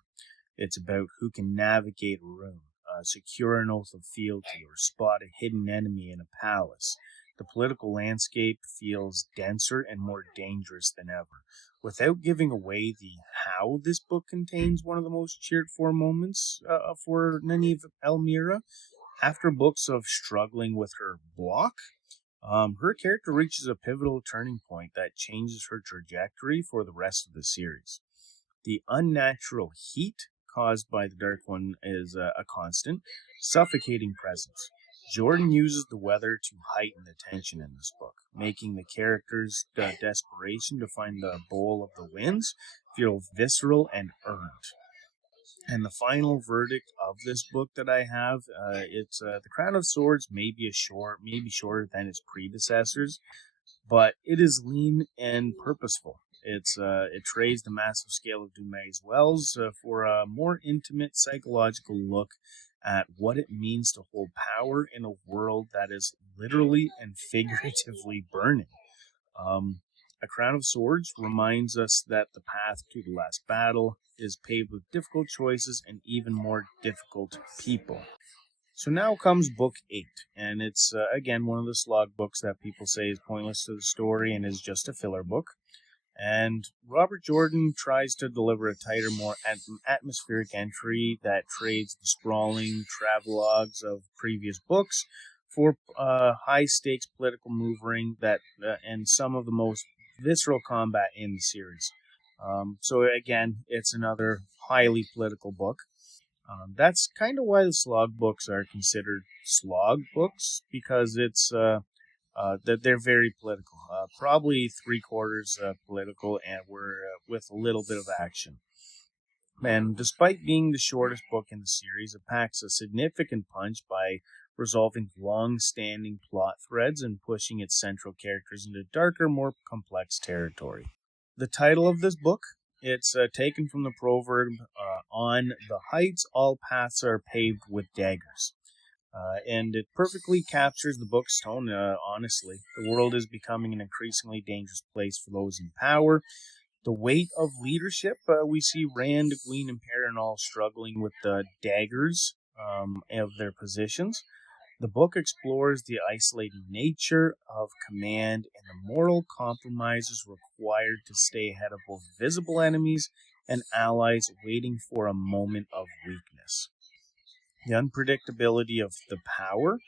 It's about who can navigate a room, secure an oath of fealty, or spot a hidden enemy in a palace. The political landscape feels denser and more dangerous than ever. Without giving away the how, this book contains one of the most cheered for moments for Nynaeve Elmira. After books of struggling with her block, her character reaches a pivotal turning point that changes her trajectory for the rest of the series. The unnatural heat caused by the Dark One is a constant, suffocating presence. Jordan uses the weather to heighten the tension in this book, making the character's desperation to find the bowl of the winds feel visceral and earned. And the final verdict of this book that I have, it's The Crown of Swords may be shorter than its predecessors, but it is lean and purposeful. It trades the massive scale of Dumas Wells for a more intimate psychological look at what it means to hold power in a world that is literally and figuratively burning. Um, a Crown of Swords reminds us that the path to the last battle is paved with difficult choices and even more difficult people. So now comes book 8, and it's again one of the slog books that people say is pointless to the story and is just a filler book. And Robert Jordan tries to deliver a tighter, more atmospheric entry that trades the sprawling travelogues of previous books for high stakes political maneuvering that and some of the most visceral combat in the series. So again, it's another highly political book. That's kind of why the slog books are considered slog books, because that they're very political. Probably three quarters political, and we're with a little bit of action. And despite being the shortest book in the series, it packs a significant punch by resolving long-standing plot threads and pushing its central characters into darker, more complex territory. The title of this book, it's taken from the proverb, on the heights all paths are paved with daggers. And it perfectly captures the book's tone, honestly. The world is becoming an increasingly dangerous place for those in power. The weight of leadership, we see Rand, Gwyn, and Perrin all struggling with the daggers of their positions. The book explores the isolating nature of command and the moral compromises required to stay ahead of both visible enemies and allies waiting for a moment of weakness. The unpredictability of the power.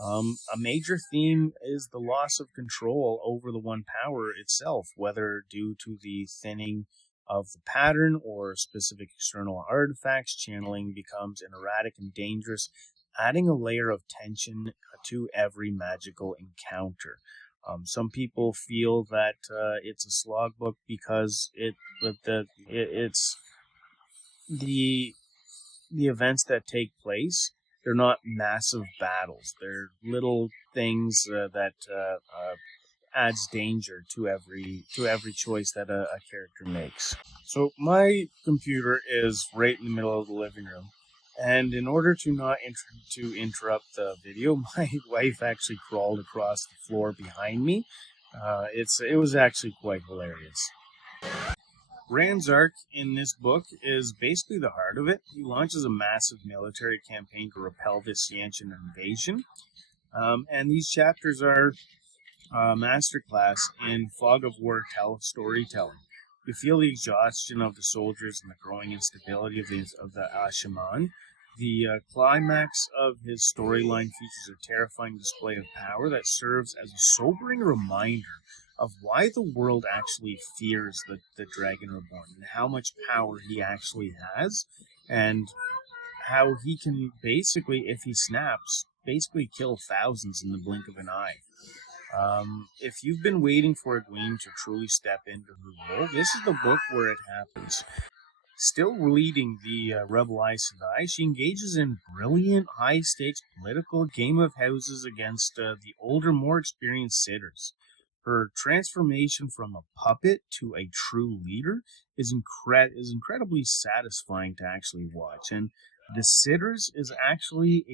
A major theme is the loss of control over the one power itself, whether due to the thinning of the pattern or specific external artifacts. Channeling becomes erratic and dangerous, adding a layer of tension to every magical encounter. Some people feel that it's a slog book because it's the events that take place. They're not massive battles. They're little things that adds danger to every choice that a character makes. So my computer is right in the middle of the living room, and in order to not interrupt the video, my wife actually crawled across the floor behind me. It was actually quite hilarious. Rand's arc in this book is basically the heart of it. He launches a massive military campaign to repel this Seanchan invasion. And these chapters are a masterclass in fog of war storytelling. You feel the exhaustion of the soldiers and the growing instability of the Ashaman. The climax of his storyline features a terrifying display of power that serves as a sobering reminder of why the world actually fears the Dragon Reborn and how much power he actually has, and how he can basically, if he snaps, basically kill thousands in the blink of an eye. If you've been waiting for Egwene to truly step into her role, this is the book where it happens. Still leading the Rebel Aes Sedai, she engages in brilliant, high-stakes political game of houses against the older, more experienced sitters. Her transformation from a puppet to a true leader is incredibly satisfying to actually watch. And the Sitters is actually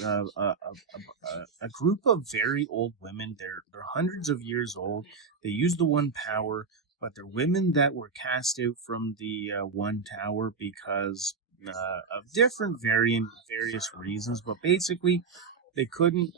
a group of very old women. They're hundreds of years old. They use the One Power, but they're women that were cast out from the One Tower because of various reasons. But basically, they couldn't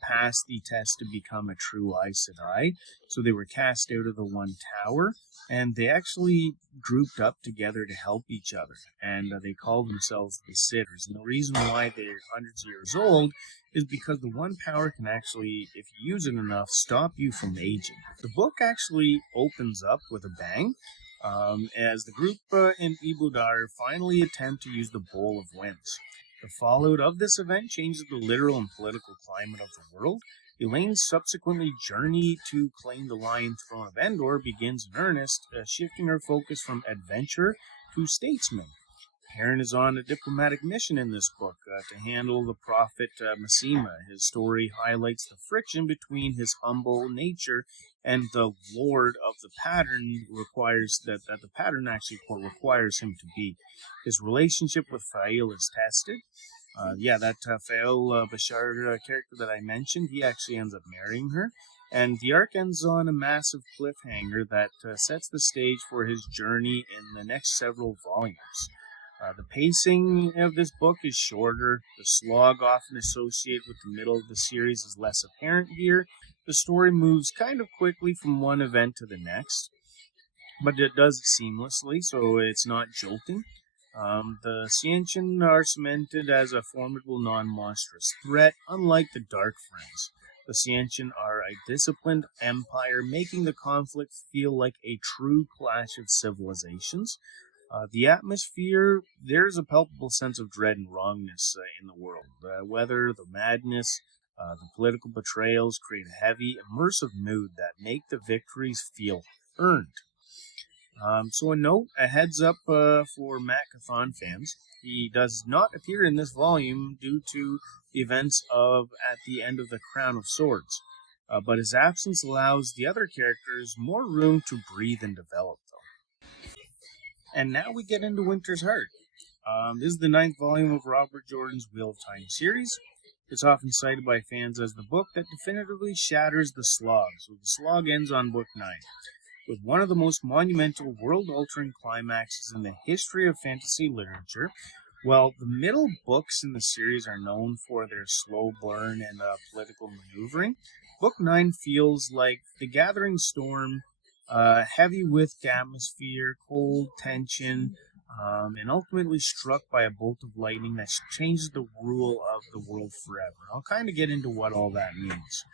pass the test to become a true Aes Sedai, so they were cast out of the One Tower, and they actually grouped up together to help each other, and they called themselves the Sitters. And the reason why they're hundreds of years old is because the One Power can actually, if you use it enough, stop you from aging. The book actually opens up with a bang, as the group in Ibudar finally attempt to use the Bowl of Winds. The fallout of this event changes the literal and political climate of the world. Elaine's subsequently journey to claim the Lion Throne of Endor begins in earnest, shifting her focus from adventure to statesman. Perrin is on a diplomatic mission in this book to handle the prophet Massima. His story highlights the friction between his humble nature and the lord of the pattern requires that the pattern actually requires him to be. His relationship with Fail is tested. That Fael Bashar character that I mentioned, he actually ends up marrying her. And the arc ends on a massive cliffhanger that sets the stage for his journey in the next several volumes. The pacing of this book is shorter. The slog often associated with the middle of the series is less apparent here. The story moves kind of quickly from one event to the next, but it does it seamlessly, so it's not jolting. The Cientian are cemented as a formidable non-monstrous threat, unlike the Dark Friends. The Cientian are a disciplined empire, making the conflict feel like a true clash of civilizations. The atmosphere, there's a palpable sense of dread and wrongness in the world. The weather, the madness, the political betrayals create a heavy, immersive mood that make the victories feel earned. So a heads up for Matt Cathon fans. He does not appear in this volume due to the events of at the end of the Crown of Swords, but his absence allows the other characters more room to breathe and develop, though. And now we get into Winter's Heart. This is the ninth volume of Robert Jordan's Wheel of Time series. It's often cited by fans as the book that definitively shatters the slog. So the slog ends on book 9. With one of the most monumental, world-altering climaxes in the history of fantasy literature. Well, the middle books in the series are known for their slow burn and political maneuvering. Book 9 feels like the gathering storm, heavy with atmosphere, cold tension, and ultimately struck by a bolt of lightning that changes the rule of the world forever. I'll kind of get into what all that means.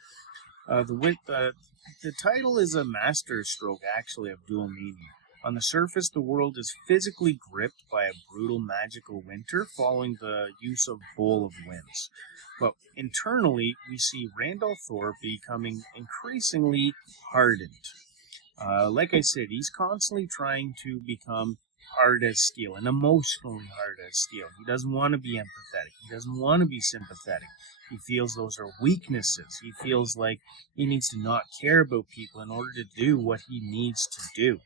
The title is a masterstroke, actually, of dual meaning. On the surface, the world is physically gripped by a brutal magical winter following the use of Bowl of Winds. But internally, we see Randall Thorpe becoming increasingly hardened. Like I said, he's constantly trying to become hard as steel and emotionally hard as steel. He doesn't want to be empathetic. He doesn't want to be sympathetic. He feels those are weaknesses. He feels like he needs to not care about people in order to do what he needs to do.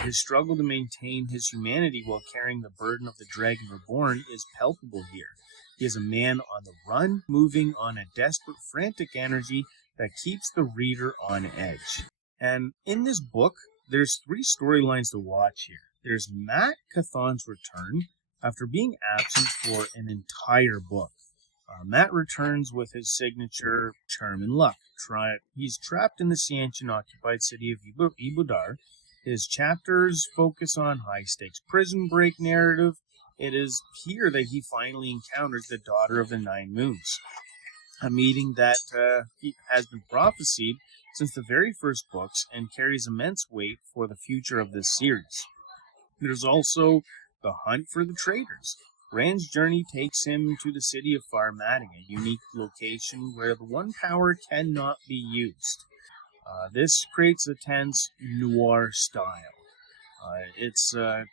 His struggle to maintain his humanity while carrying the burden of the Dragon Reborn is palpable here. He is a man on the run, moving on a desperate, frantic energy that keeps the reader on edge. And in this book, there's 3 storylines to watch here. There's Matt Cathon's return after being absent for an entire book. Matt returns with his signature Charm and Luck. He's trapped in the Cientian-occupied city of Ibudar. His chapters focus on high-stakes prison break narrative. It is here that he finally encounters the Daughter of the Nine Moons, a meeting that has been prophesied since the very first books and carries immense weight for the future of this series. There's also the hunt for the traitors. Rand's journey takes him to the city of Farmading, a unique location where the One Power cannot be used. This creates a tense noir style. It's a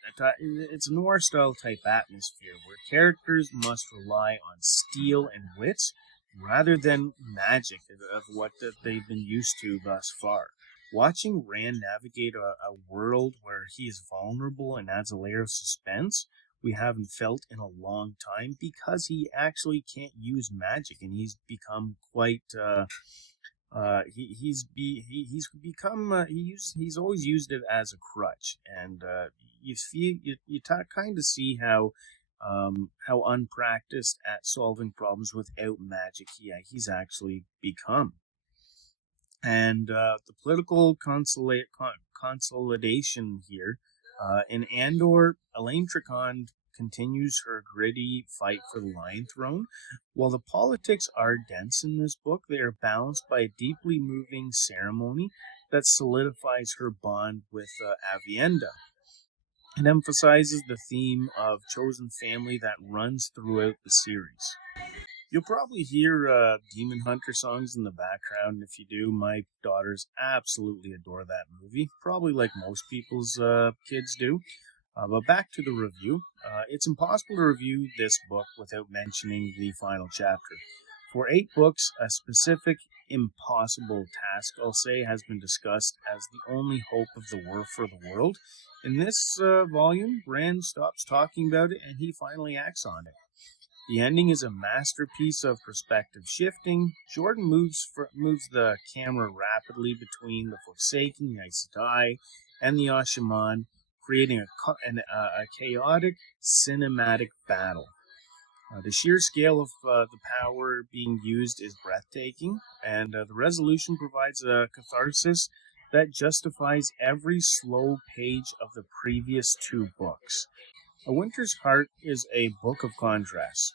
noir style type atmosphere where characters must rely on steel and wits rather than magic of what they've been used to thus far. Watching Rand navigate a world where he is vulnerable and adds a layer of suspense we haven't felt in a long time because he actually can't use magic and he's become quite he's always used it as a crutch, and you kind of see how unpracticed at solving problems without magic he's actually become. And the political consolidation here in Andor, Elaine Tricond continues her gritty fight for the Lion Throne. While the politics are dense in this book, they are balanced by a deeply moving ceremony that solidifies her bond with Avienda. It emphasizes the theme of chosen family that runs throughout the series. You'll probably hear Demon Hunter songs in the background. If you do, my daughters absolutely adore that movie, probably like most people's kids do. But back to the review. It's impossible to review this book without mentioning the final chapter. For 8 books, a specific impossible task, I'll say, has been discussed as the only hope of the war for the world. In this volume, Rand stops talking about it and he finally acts on it. The ending is a masterpiece of perspective shifting. Jordan moves the camera rapidly between the Forsaken, the Aes Sedai, and the Ashaman, creating a chaotic cinematic battle. The sheer scale of the power being used is breathtaking, and the resolution provides a catharsis that justifies every slow page of the previous 2 books. A Winter's Heart is a book of contrasts.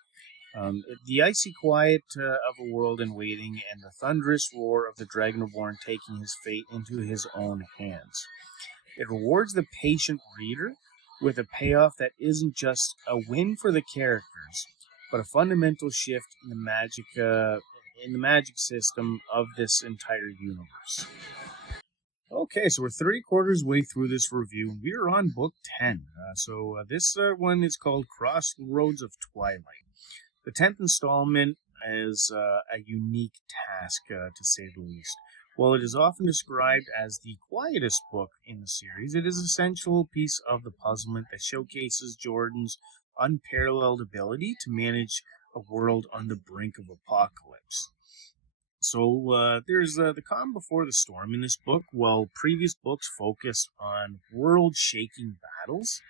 The icy quiet of a world in waiting and the thunderous roar of the Dragonborn taking his fate into his own hands. It rewards the patient reader with a payoff that isn't just a win for the characters, but a fundamental shift in the magic system of this entire universe. Okay, so we're 3/4 way through this review, and we are on book 10. This one is called Crossroads of Twilight. The 10th installment is a unique task, to say the least. While it is often described as the quietest book in the series, it is an essential piece of the puzzlement that showcases Jordan's unparalleled ability to manage a world on the brink of apocalypse. So there's the calm before the storm in this book. While previous books focused on world-shaking battles,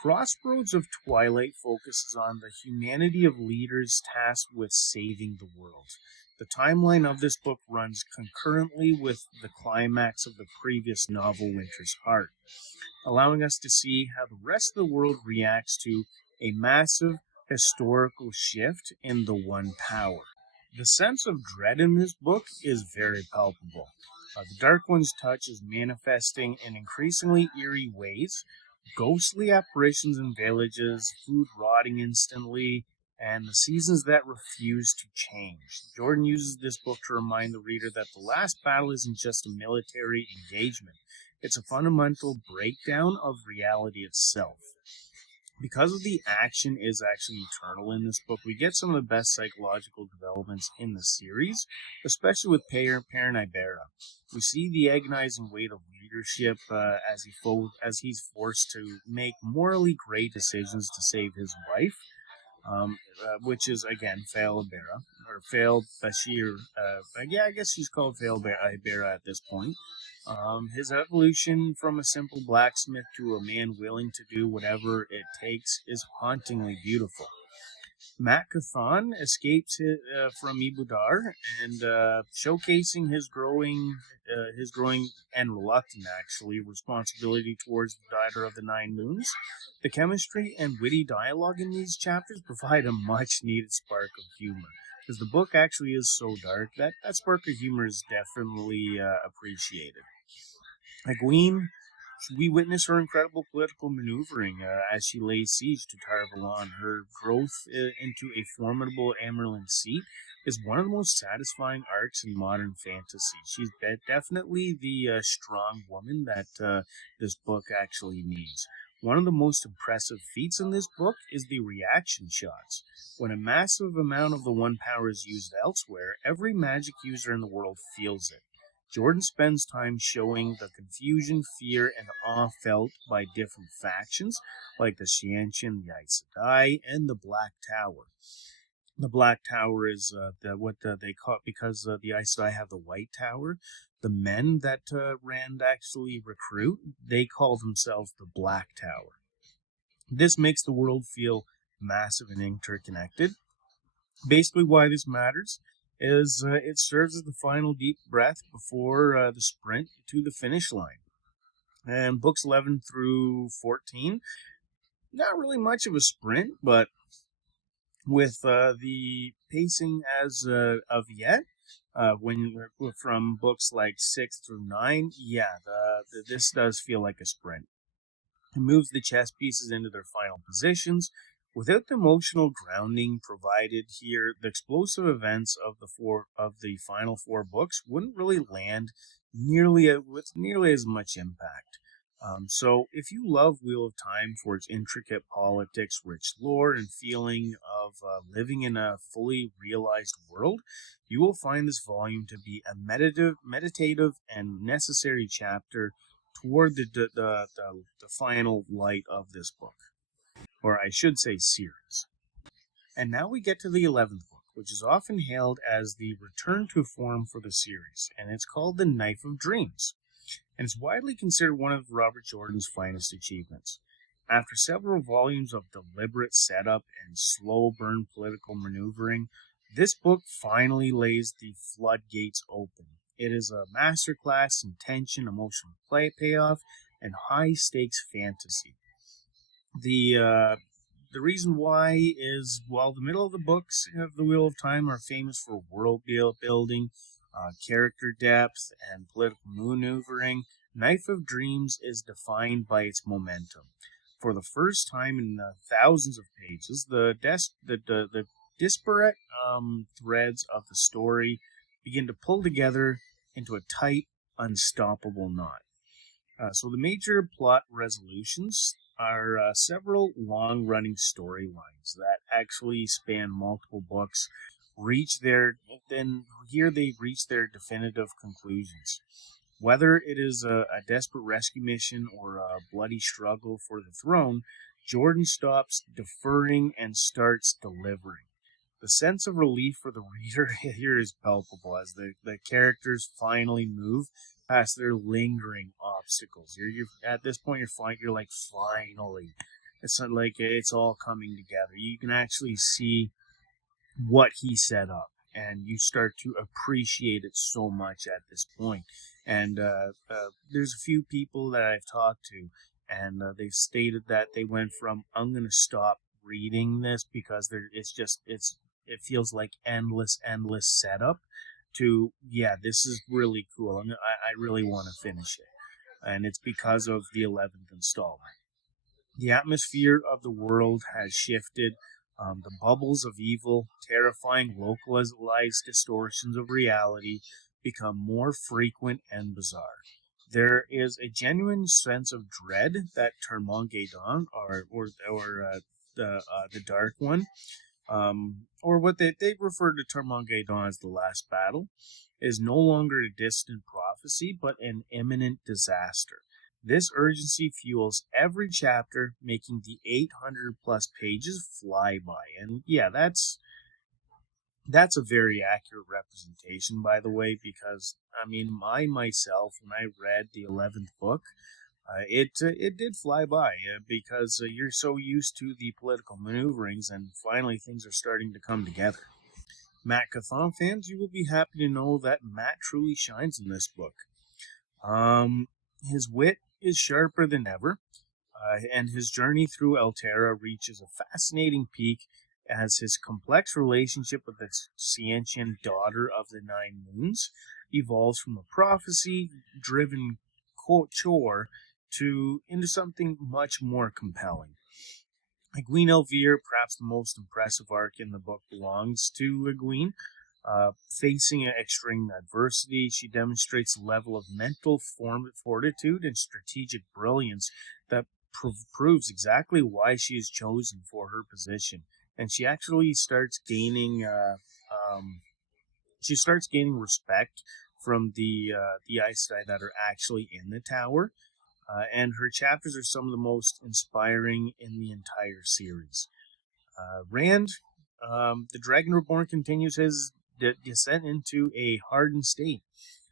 Crossroads of Twilight focuses on the humanity of leaders tasked with saving the world. The timeline of this book runs concurrently with the climax of the previous novel, Winter's Heart, allowing us to see how the rest of the world reacts to a massive historical shift in the One Power. The sense of dread in this book is very palpable. The Dark One's touch is manifesting in increasingly eerie ways. Ghostly apparitions in villages, food rotting instantly, and the seasons that refuse to change. Jordan uses this book to remind the reader that the last battle isn't just a military engagement, it's a fundamental breakdown of reality itself. Because of the action is actually eternal in this book, we get some of the best psychological developments in the series, especially with Perrin Ibera. We see the agonizing weight of leadership as he's forced to make morally great decisions to save his wife, which is again Fail Ibera or Fail Bashir. Yeah, I guess she's called Fail Ibera at this point. His evolution from a simple blacksmith to a man willing to do whatever it takes is hauntingly beautiful. Mat Cauthon escapes from Ibudar and showcasing his growing and reluctant, actually, responsibility towards the daughter of the Nine Moons. The chemistry and witty dialogue in these chapters provide a much-needed spark of humor. Because the book actually is so dark, that spark of humor is definitely appreciated. Egwene, we witness her incredible political maneuvering as she lays siege to Tar Valon. Her growth into a formidable Amyrlin seat is one of the most satisfying arcs in modern fantasy. She's definitely the strong woman that this book actually needs. One of the most impressive feats in this book is the reaction shots. When a massive amount of the One Power is used elsewhere, every magic user in the world feels it. Jordan spends time showing the confusion, fear, and awe felt by different factions, like the Seanchan, the Aes Sedai, and the Black Tower. The Black Tower is what they call it because the Aes Sedai have the White Tower. The men that Rand actually recruit, they call themselves the Black Tower. This makes the world feel massive and interconnected. Basically, why this matters is it serves as the final deep breath before the sprint to the finish line. And books 11 through 14, not really much of a sprint, but with the pacing as of yet, when from books like 6 through 9, yeah, this does feel like a sprint. It moves the chess pieces into their final positions. Without the emotional grounding provided here, the explosive events of the final 4 books wouldn't really land with nearly as much impact. So, if you love Wheel of Time for its intricate politics, rich lore, and feeling of living in a fully realized world, you will find this volume to be a meditative and necessary chapter toward the final light of this book, or I should say series. And now we get to the 11th book, which is often hailed as the return to form for the series, and it's called The Knife of Dreams, and is widely considered one of Robert Jordan's finest achievements. After several volumes of deliberate setup and slow burn political maneuvering, this book finally lays the floodgates open. It is a masterclass in tension, emotional payoff, and high stakes fantasy. The the reason why is, while the middle of the books of the Wheel of Time are famous for world building, character depth, and political maneuvering, Knife of Dreams is defined by its momentum. For the first time in thousands of pages, the disparate threads of the story begin to pull together into a tight, unstoppable knot. So the major plot resolutions are several long-running storylines that actually span multiple books. Reach their then Here they reach their definitive conclusions. Whether it is a desperate rescue mission or a bloody struggle for the throne, Jordan stops deferring and starts delivering. The sense of relief for the reader here is palpable as the characters finally move past their lingering obstacles. You're at this point you're like finally. It's not like it's all coming together. You can actually see what he set up, and you start to appreciate it so much at this point. And there's a few people that I've talked to, and they've stated that they went from "I'm going to stop reading this because it feels like endless setup" to "Yeah, this is really cool. I really want to finish it," and it's because of the 11th installment. The atmosphere of the world has shifted. The bubbles of evil, terrifying localized distortions of reality, become more frequent and bizarre. There is a genuine sense of dread that Termongedon, the Dark One, or what they refer to Termongedon as the last battle, is no longer a distant prophecy, but an imminent disaster. This urgency fuels every chapter, making the 800 plus pages fly by. And yeah, that's a very accurate representation, by the way, because I mean, I myself, when I read the 11th book, it did fly by because you're so used to the political maneuverings, and finally things are starting to come together. Matt Cauthon fans, you will be happy to know that Matt truly shines in this book. His wit is sharper than ever, and his journey through Altera reaches a fascinating peak as his complex relationship with the Cientian daughter of the Nine Moons evolves from a prophecy-driven chore to into something much more compelling. Egwene Elvire, perhaps the most impressive arc in the book, belongs to Egwene. Facing extreme adversity, she demonstrates a level of mental fortitude and strategic brilliance that proves exactly why she is chosen for her position. And she actually starts gaining respect from the Aes Sedai that are actually in the tower. And her chapters are some of the most inspiring in the entire series. Rand, the Dragon Reborn, continues his descent into a hardened state,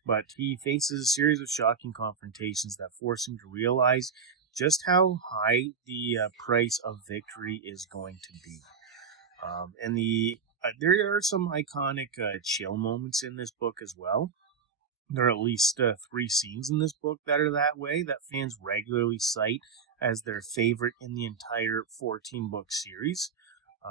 but he faces a series of shocking confrontations that force him to realize just how high the price of victory is going to be. There are some iconic chill moments in this book as well. There are at least 3 scenes in this book that are that way, that fans regularly cite as their favorite in the entire 14-book series.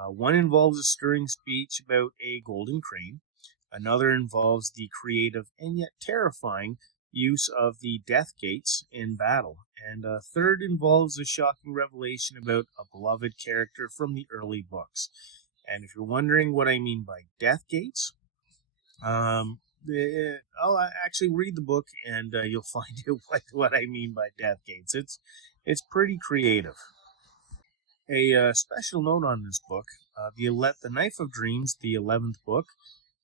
One involves a stirring speech about a golden crane. Another involves the creative and yet terrifying use of the Death Gates in battle. And a third involves a shocking revelation about a beloved character from the early books. And if you're wondering what I mean by Death Gates, I'll actually read the book, and you'll find out what I mean by death gates. It's pretty creative. A special note on this book: the Knife of Dreams, the 11th book,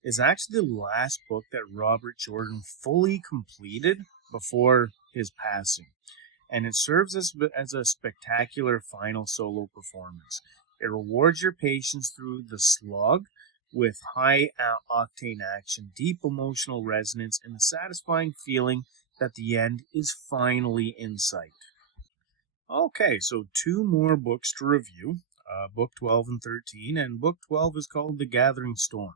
is actually the last book that Robert Jordan fully completed before his passing, and it serves as a spectacular final solo performance. It rewards your patience through the slog with high octane action, deep emotional resonance, and the satisfying feeling that the end is finally in sight. Okay, so two more books to review, book 12 and 13, and book 12 is called The Gathering Storm.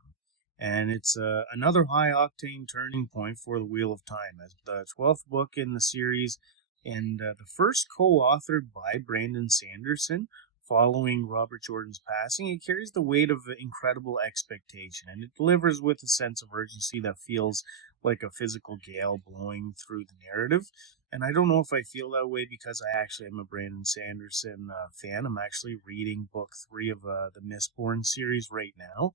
And it's another high octane turning point for the Wheel of Time, as the 12th book in the series, and the first co authored by Brandon Sanderson. Following Robert Jordan's passing, it carries the weight of incredible expectation, and it delivers with a sense of urgency that feels like a physical gale blowing through the narrative. And I don't know if I feel that way because I actually am a Brandon Sanderson fan. I'm actually reading book three of the Mistborn series right now.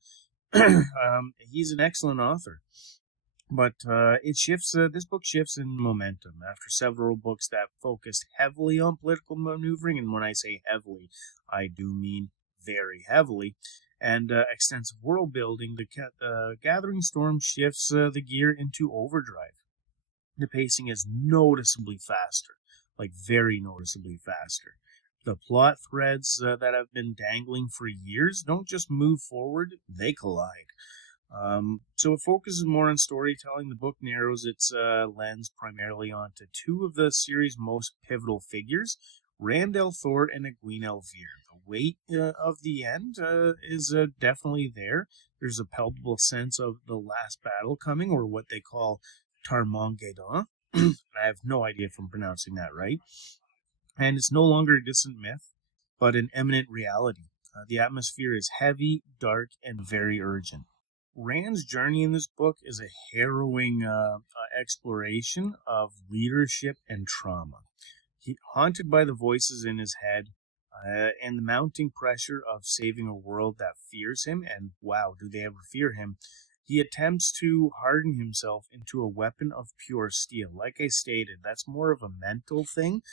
He's an excellent author, but it shifts. This book shifts in momentum after several books that focused heavily on political maneuvering, and when I say heavily, I do mean very heavily. And extensive world building. The Gathering Storm shifts the gear into overdrive. The pacing is noticeably faster, like very noticeably faster. The plot threads that have been dangling for years don't just move forward, they collide. So it focuses more on storytelling. The book narrows its lens primarily onto two of the series' most pivotal figures, Rand al'Thor and Egwene Elvir. The weight of the end is definitely there. There's a palpable sense of the last battle coming, or what they call Tarmongeddon. I have no idea if I'm pronouncing that right. And it's no longer a distant myth, but an imminent reality. The atmosphere is heavy, dark, and very urgent. Rand's journey in this book is a harrowing exploration of leadership and trauma. Haunted by the voices in his head and the mounting pressure of saving a world that fears him, and wow, do they ever fear him, he attempts to harden himself into a weapon of pure steel. Like I stated, that's more of a mental thing.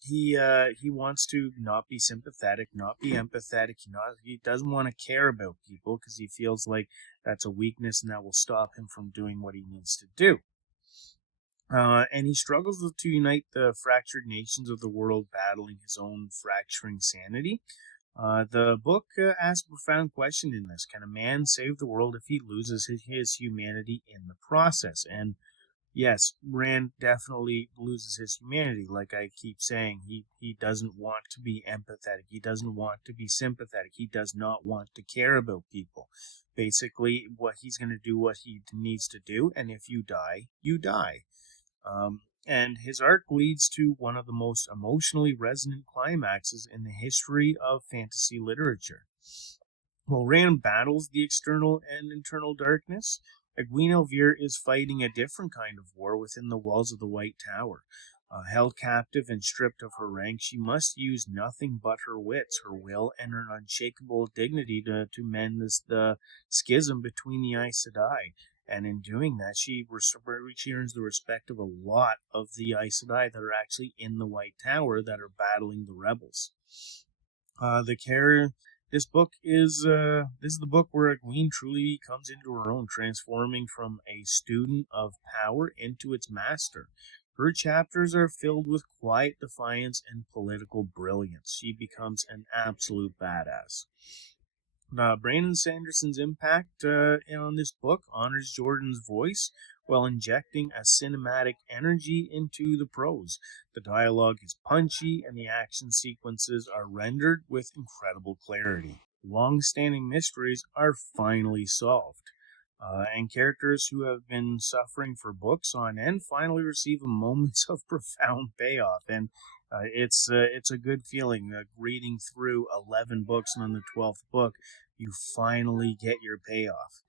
He wants to not be sympathetic, not be empathetic. He doesn't want to care about people because he feels like that's a weakness and that will stop him from doing what he needs to do. And he struggles to unite the fractured nations of the world, battling his own fracturing sanity. The book asks a profound question in this: can a man save the world if he loses his humanity in the process? And yes, Rand definitely loses his humanity. Like I keep saying, he doesn't want to be empathetic. He doesn't want to be sympathetic. He does not want to care about people. Basically, what he's going to do what he needs to do, and if you die, you die. And his arc leads to one of the most emotionally resonant climaxes in the history of fantasy literature. While Rand battles the external and internal darkness, Egwene Elvir is fighting a different kind of war within the walls of the White Tower. Held captive and stripped of her rank, she must use nothing but her wits, her will, and her unshakable dignity to mend the schism between the Aes Sedai. And in doing that, she earns the respect of a lot of the Aes Sedai that are actually in the White Tower that are battling the rebels. The care This book is this is the book where Egwene truly comes into her own, transforming from a student of power into its master. Her chapters are filled with quiet defiance and political brilliance. She becomes an absolute badass. Brandon Sanderson's impact on this book honors Jordan's voice while injecting a cinematic energy into the prose. The dialogue is punchy, and the action sequences are rendered with incredible clarity. Long standing mysteries are finally solved. And characters who have been suffering for books on end finally receive moments of profound payoff. And it's a good feeling reading through 11 books, and on the 12th book, you finally get your payoff.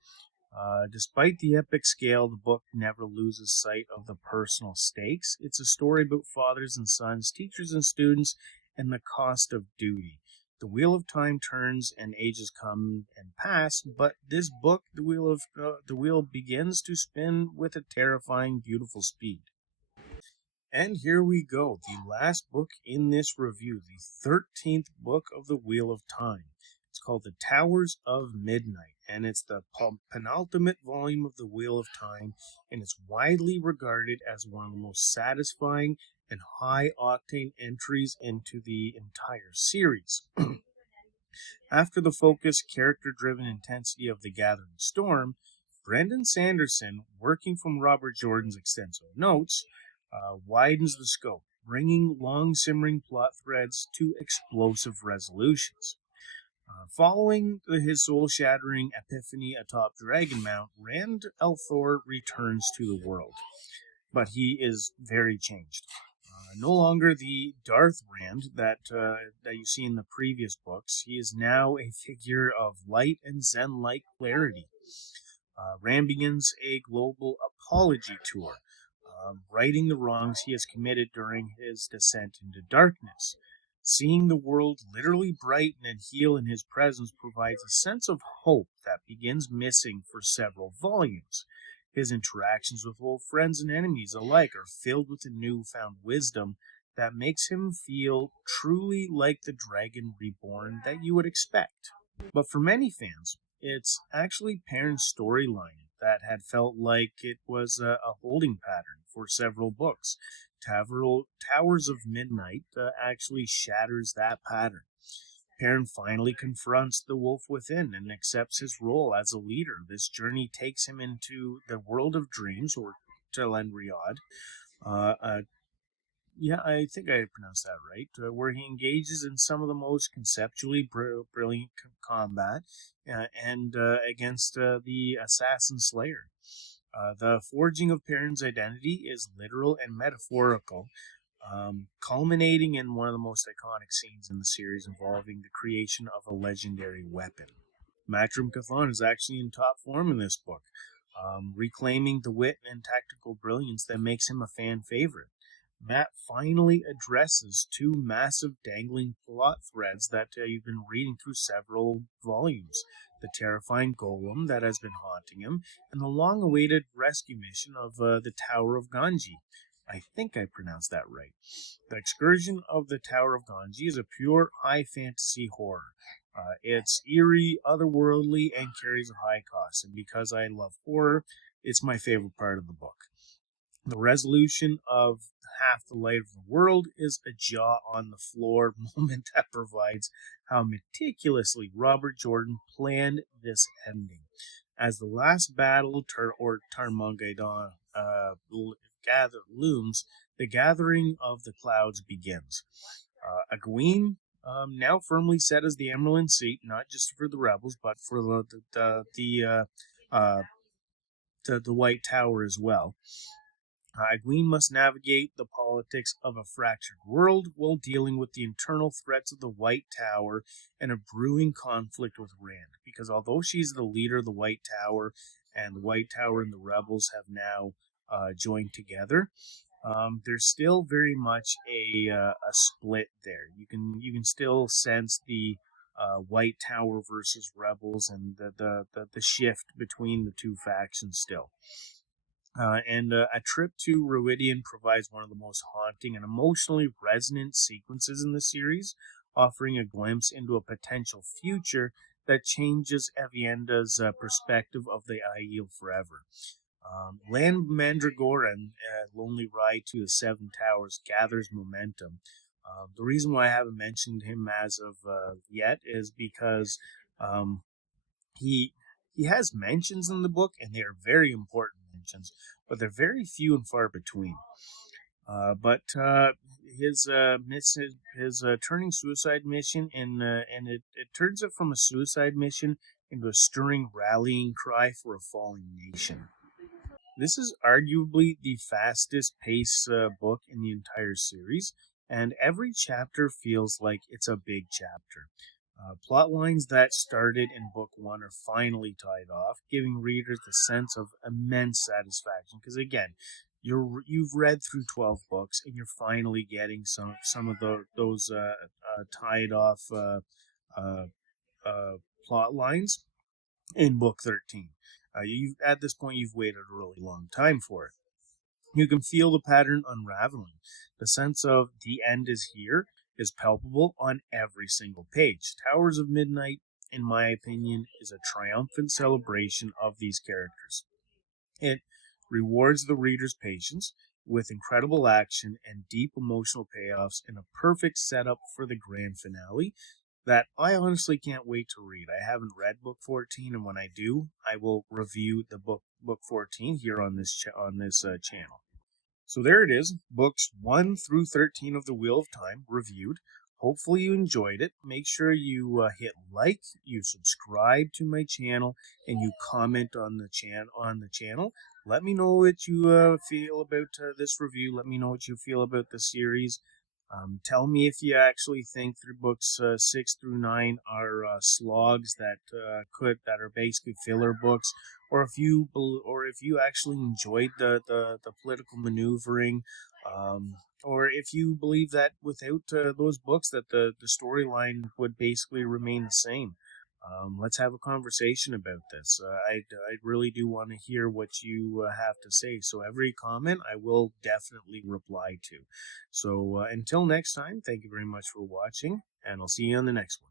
Despite the epic scale, the book never loses sight of the personal stakes. It's a story about fathers and sons, teachers and students, and the cost of duty. The wheel of time turns and ages come and pass, but this book, the wheel begins to spin with a terrifying, beautiful speed. And here we go, the last book in this review, the 13th book of the Wheel of Time. It's called The Towers of Midnight, and it's the penultimate volume of the Wheel of Time, and it's widely regarded as one of the most satisfying and high octane entries into the entire series. After the focused, character driven intensity of The Gathering Storm, Brendan Sanderson, working from Robert Jordan's extensive notes, widens the scope, bringing long simmering plot threads to explosive resolutions. Following his soul shattering epiphany atop Dragonmount, Rand al'Thor returns to the world, but he is very changed. No longer the Darth Rand that you see in the previous books. He is now a figure of light and Zen-like clarity. Rand begins a global apology tour, righting the wrongs he has committed during his descent into darkness. Seeing the world literally brighten and heal in his presence provides a sense of hope that begins missing for several volumes. His interactions with old friends and enemies alike are filled with a newfound wisdom that makes him feel truly like the dragon reborn that you would expect. But for many fans, it's actually Perrin's storyline that had felt like it was a holding pattern for several books. Towers of Midnight actually shatters that pattern. Perrin finally confronts the wolf within and accepts his role as a leader. This journey takes him into the world of dreams, or Tel'Enriad. Yeah, I think I pronounced that right. Where he engages in some of the most conceptually brilliant combat and against the Assassin Slayer. The forging of Perrin's identity is literal and metaphorical, culminating in one of the most iconic scenes in the series involving the creation of a legendary weapon. Matrim Cathon is actually in top form in this book, reclaiming the wit and tactical brilliance that makes him a fan favorite. Matt finally addresses two massive dangling plot threads that you've been reading through several volumes: the terrifying golem that has been haunting him, and the long awaited rescue mission of the Tower of Ganji. I think I pronounced that right. The Excursion of the Tower of Ganji is a pure high fantasy horror. It's eerie, otherworldly, and carries a high cost, and because I love horror, it's my favorite part of the book. The resolution of Half the Light of the World is a jaw on the floor moment that provides how meticulously Robert Jordan planned this ending. As the last battle Tarmagedon looms, the gathering of the clouds begins. Egwene, now firmly set as the Emerald seat, not just for the rebels, but for the White Tower as well. Egwene must navigate the politics of a fractured world while dealing with the internal threats of the White Tower and a brewing conflict with Rand. Because although she's the leader of the White Tower, and the White Tower and the rebels have now joined together, there's still very much a split there. You can still sense the White Tower versus rebels and the shift between the two factions still. A trip to Rhuidean provides one of the most haunting and emotionally resonant sequences in the series, offering a glimpse into a potential future that changes Avienda's perspective of the Aiel forever. Lan Mandragoran, Lonely Ride to the Seven Towers, gathers momentum. The reason why I haven't mentioned him as of yet is because he has mentions in the book, and they are very important mentions, but they're very few and far between. But his turning suicide mission, and it turns it from a suicide mission into a stirring rallying cry for a falling nation. This is arguably the fastest pace book in the entire series, and every chapter feels like it's a big chapter. Plot lines that started in book one are finally tied off, giving readers the sense of immense satisfaction. Because again, you've read through 12 books, and you're finally getting some of those tied off uh, plot lines in book 13. You at this point you've waited a really long time for it. You can feel the pattern unraveling. The sense of the end is here is palpable on every single page. Towers of Midnight, in my opinion, is a triumphant celebration of these characters. It rewards the reader's patience with incredible action and deep emotional payoffs and a perfect setup for the grand finale that I honestly can't wait to read. I haven't read book 14, and when I do, I will review the book 14 here on this channel. So there it is, books 1 through 13 of The Wheel of Time reviewed. Hopefully you enjoyed it. Make sure you hit like, you subscribe to my channel, and you comment on the channel. Let me know what you feel about this review. Let me know what you feel about the series. Tell me if you actually think through books 6 through 9 are slogs that are basically filler books, or if you actually enjoyed the political maneuvering, or if you believe that without those books that the storyline would basically remain the same. Let's have a conversation about this. I really do want to hear what you have to say. So every comment I will definitely reply to. So until next time, thank you very much for watching, and I'll see you on the next one.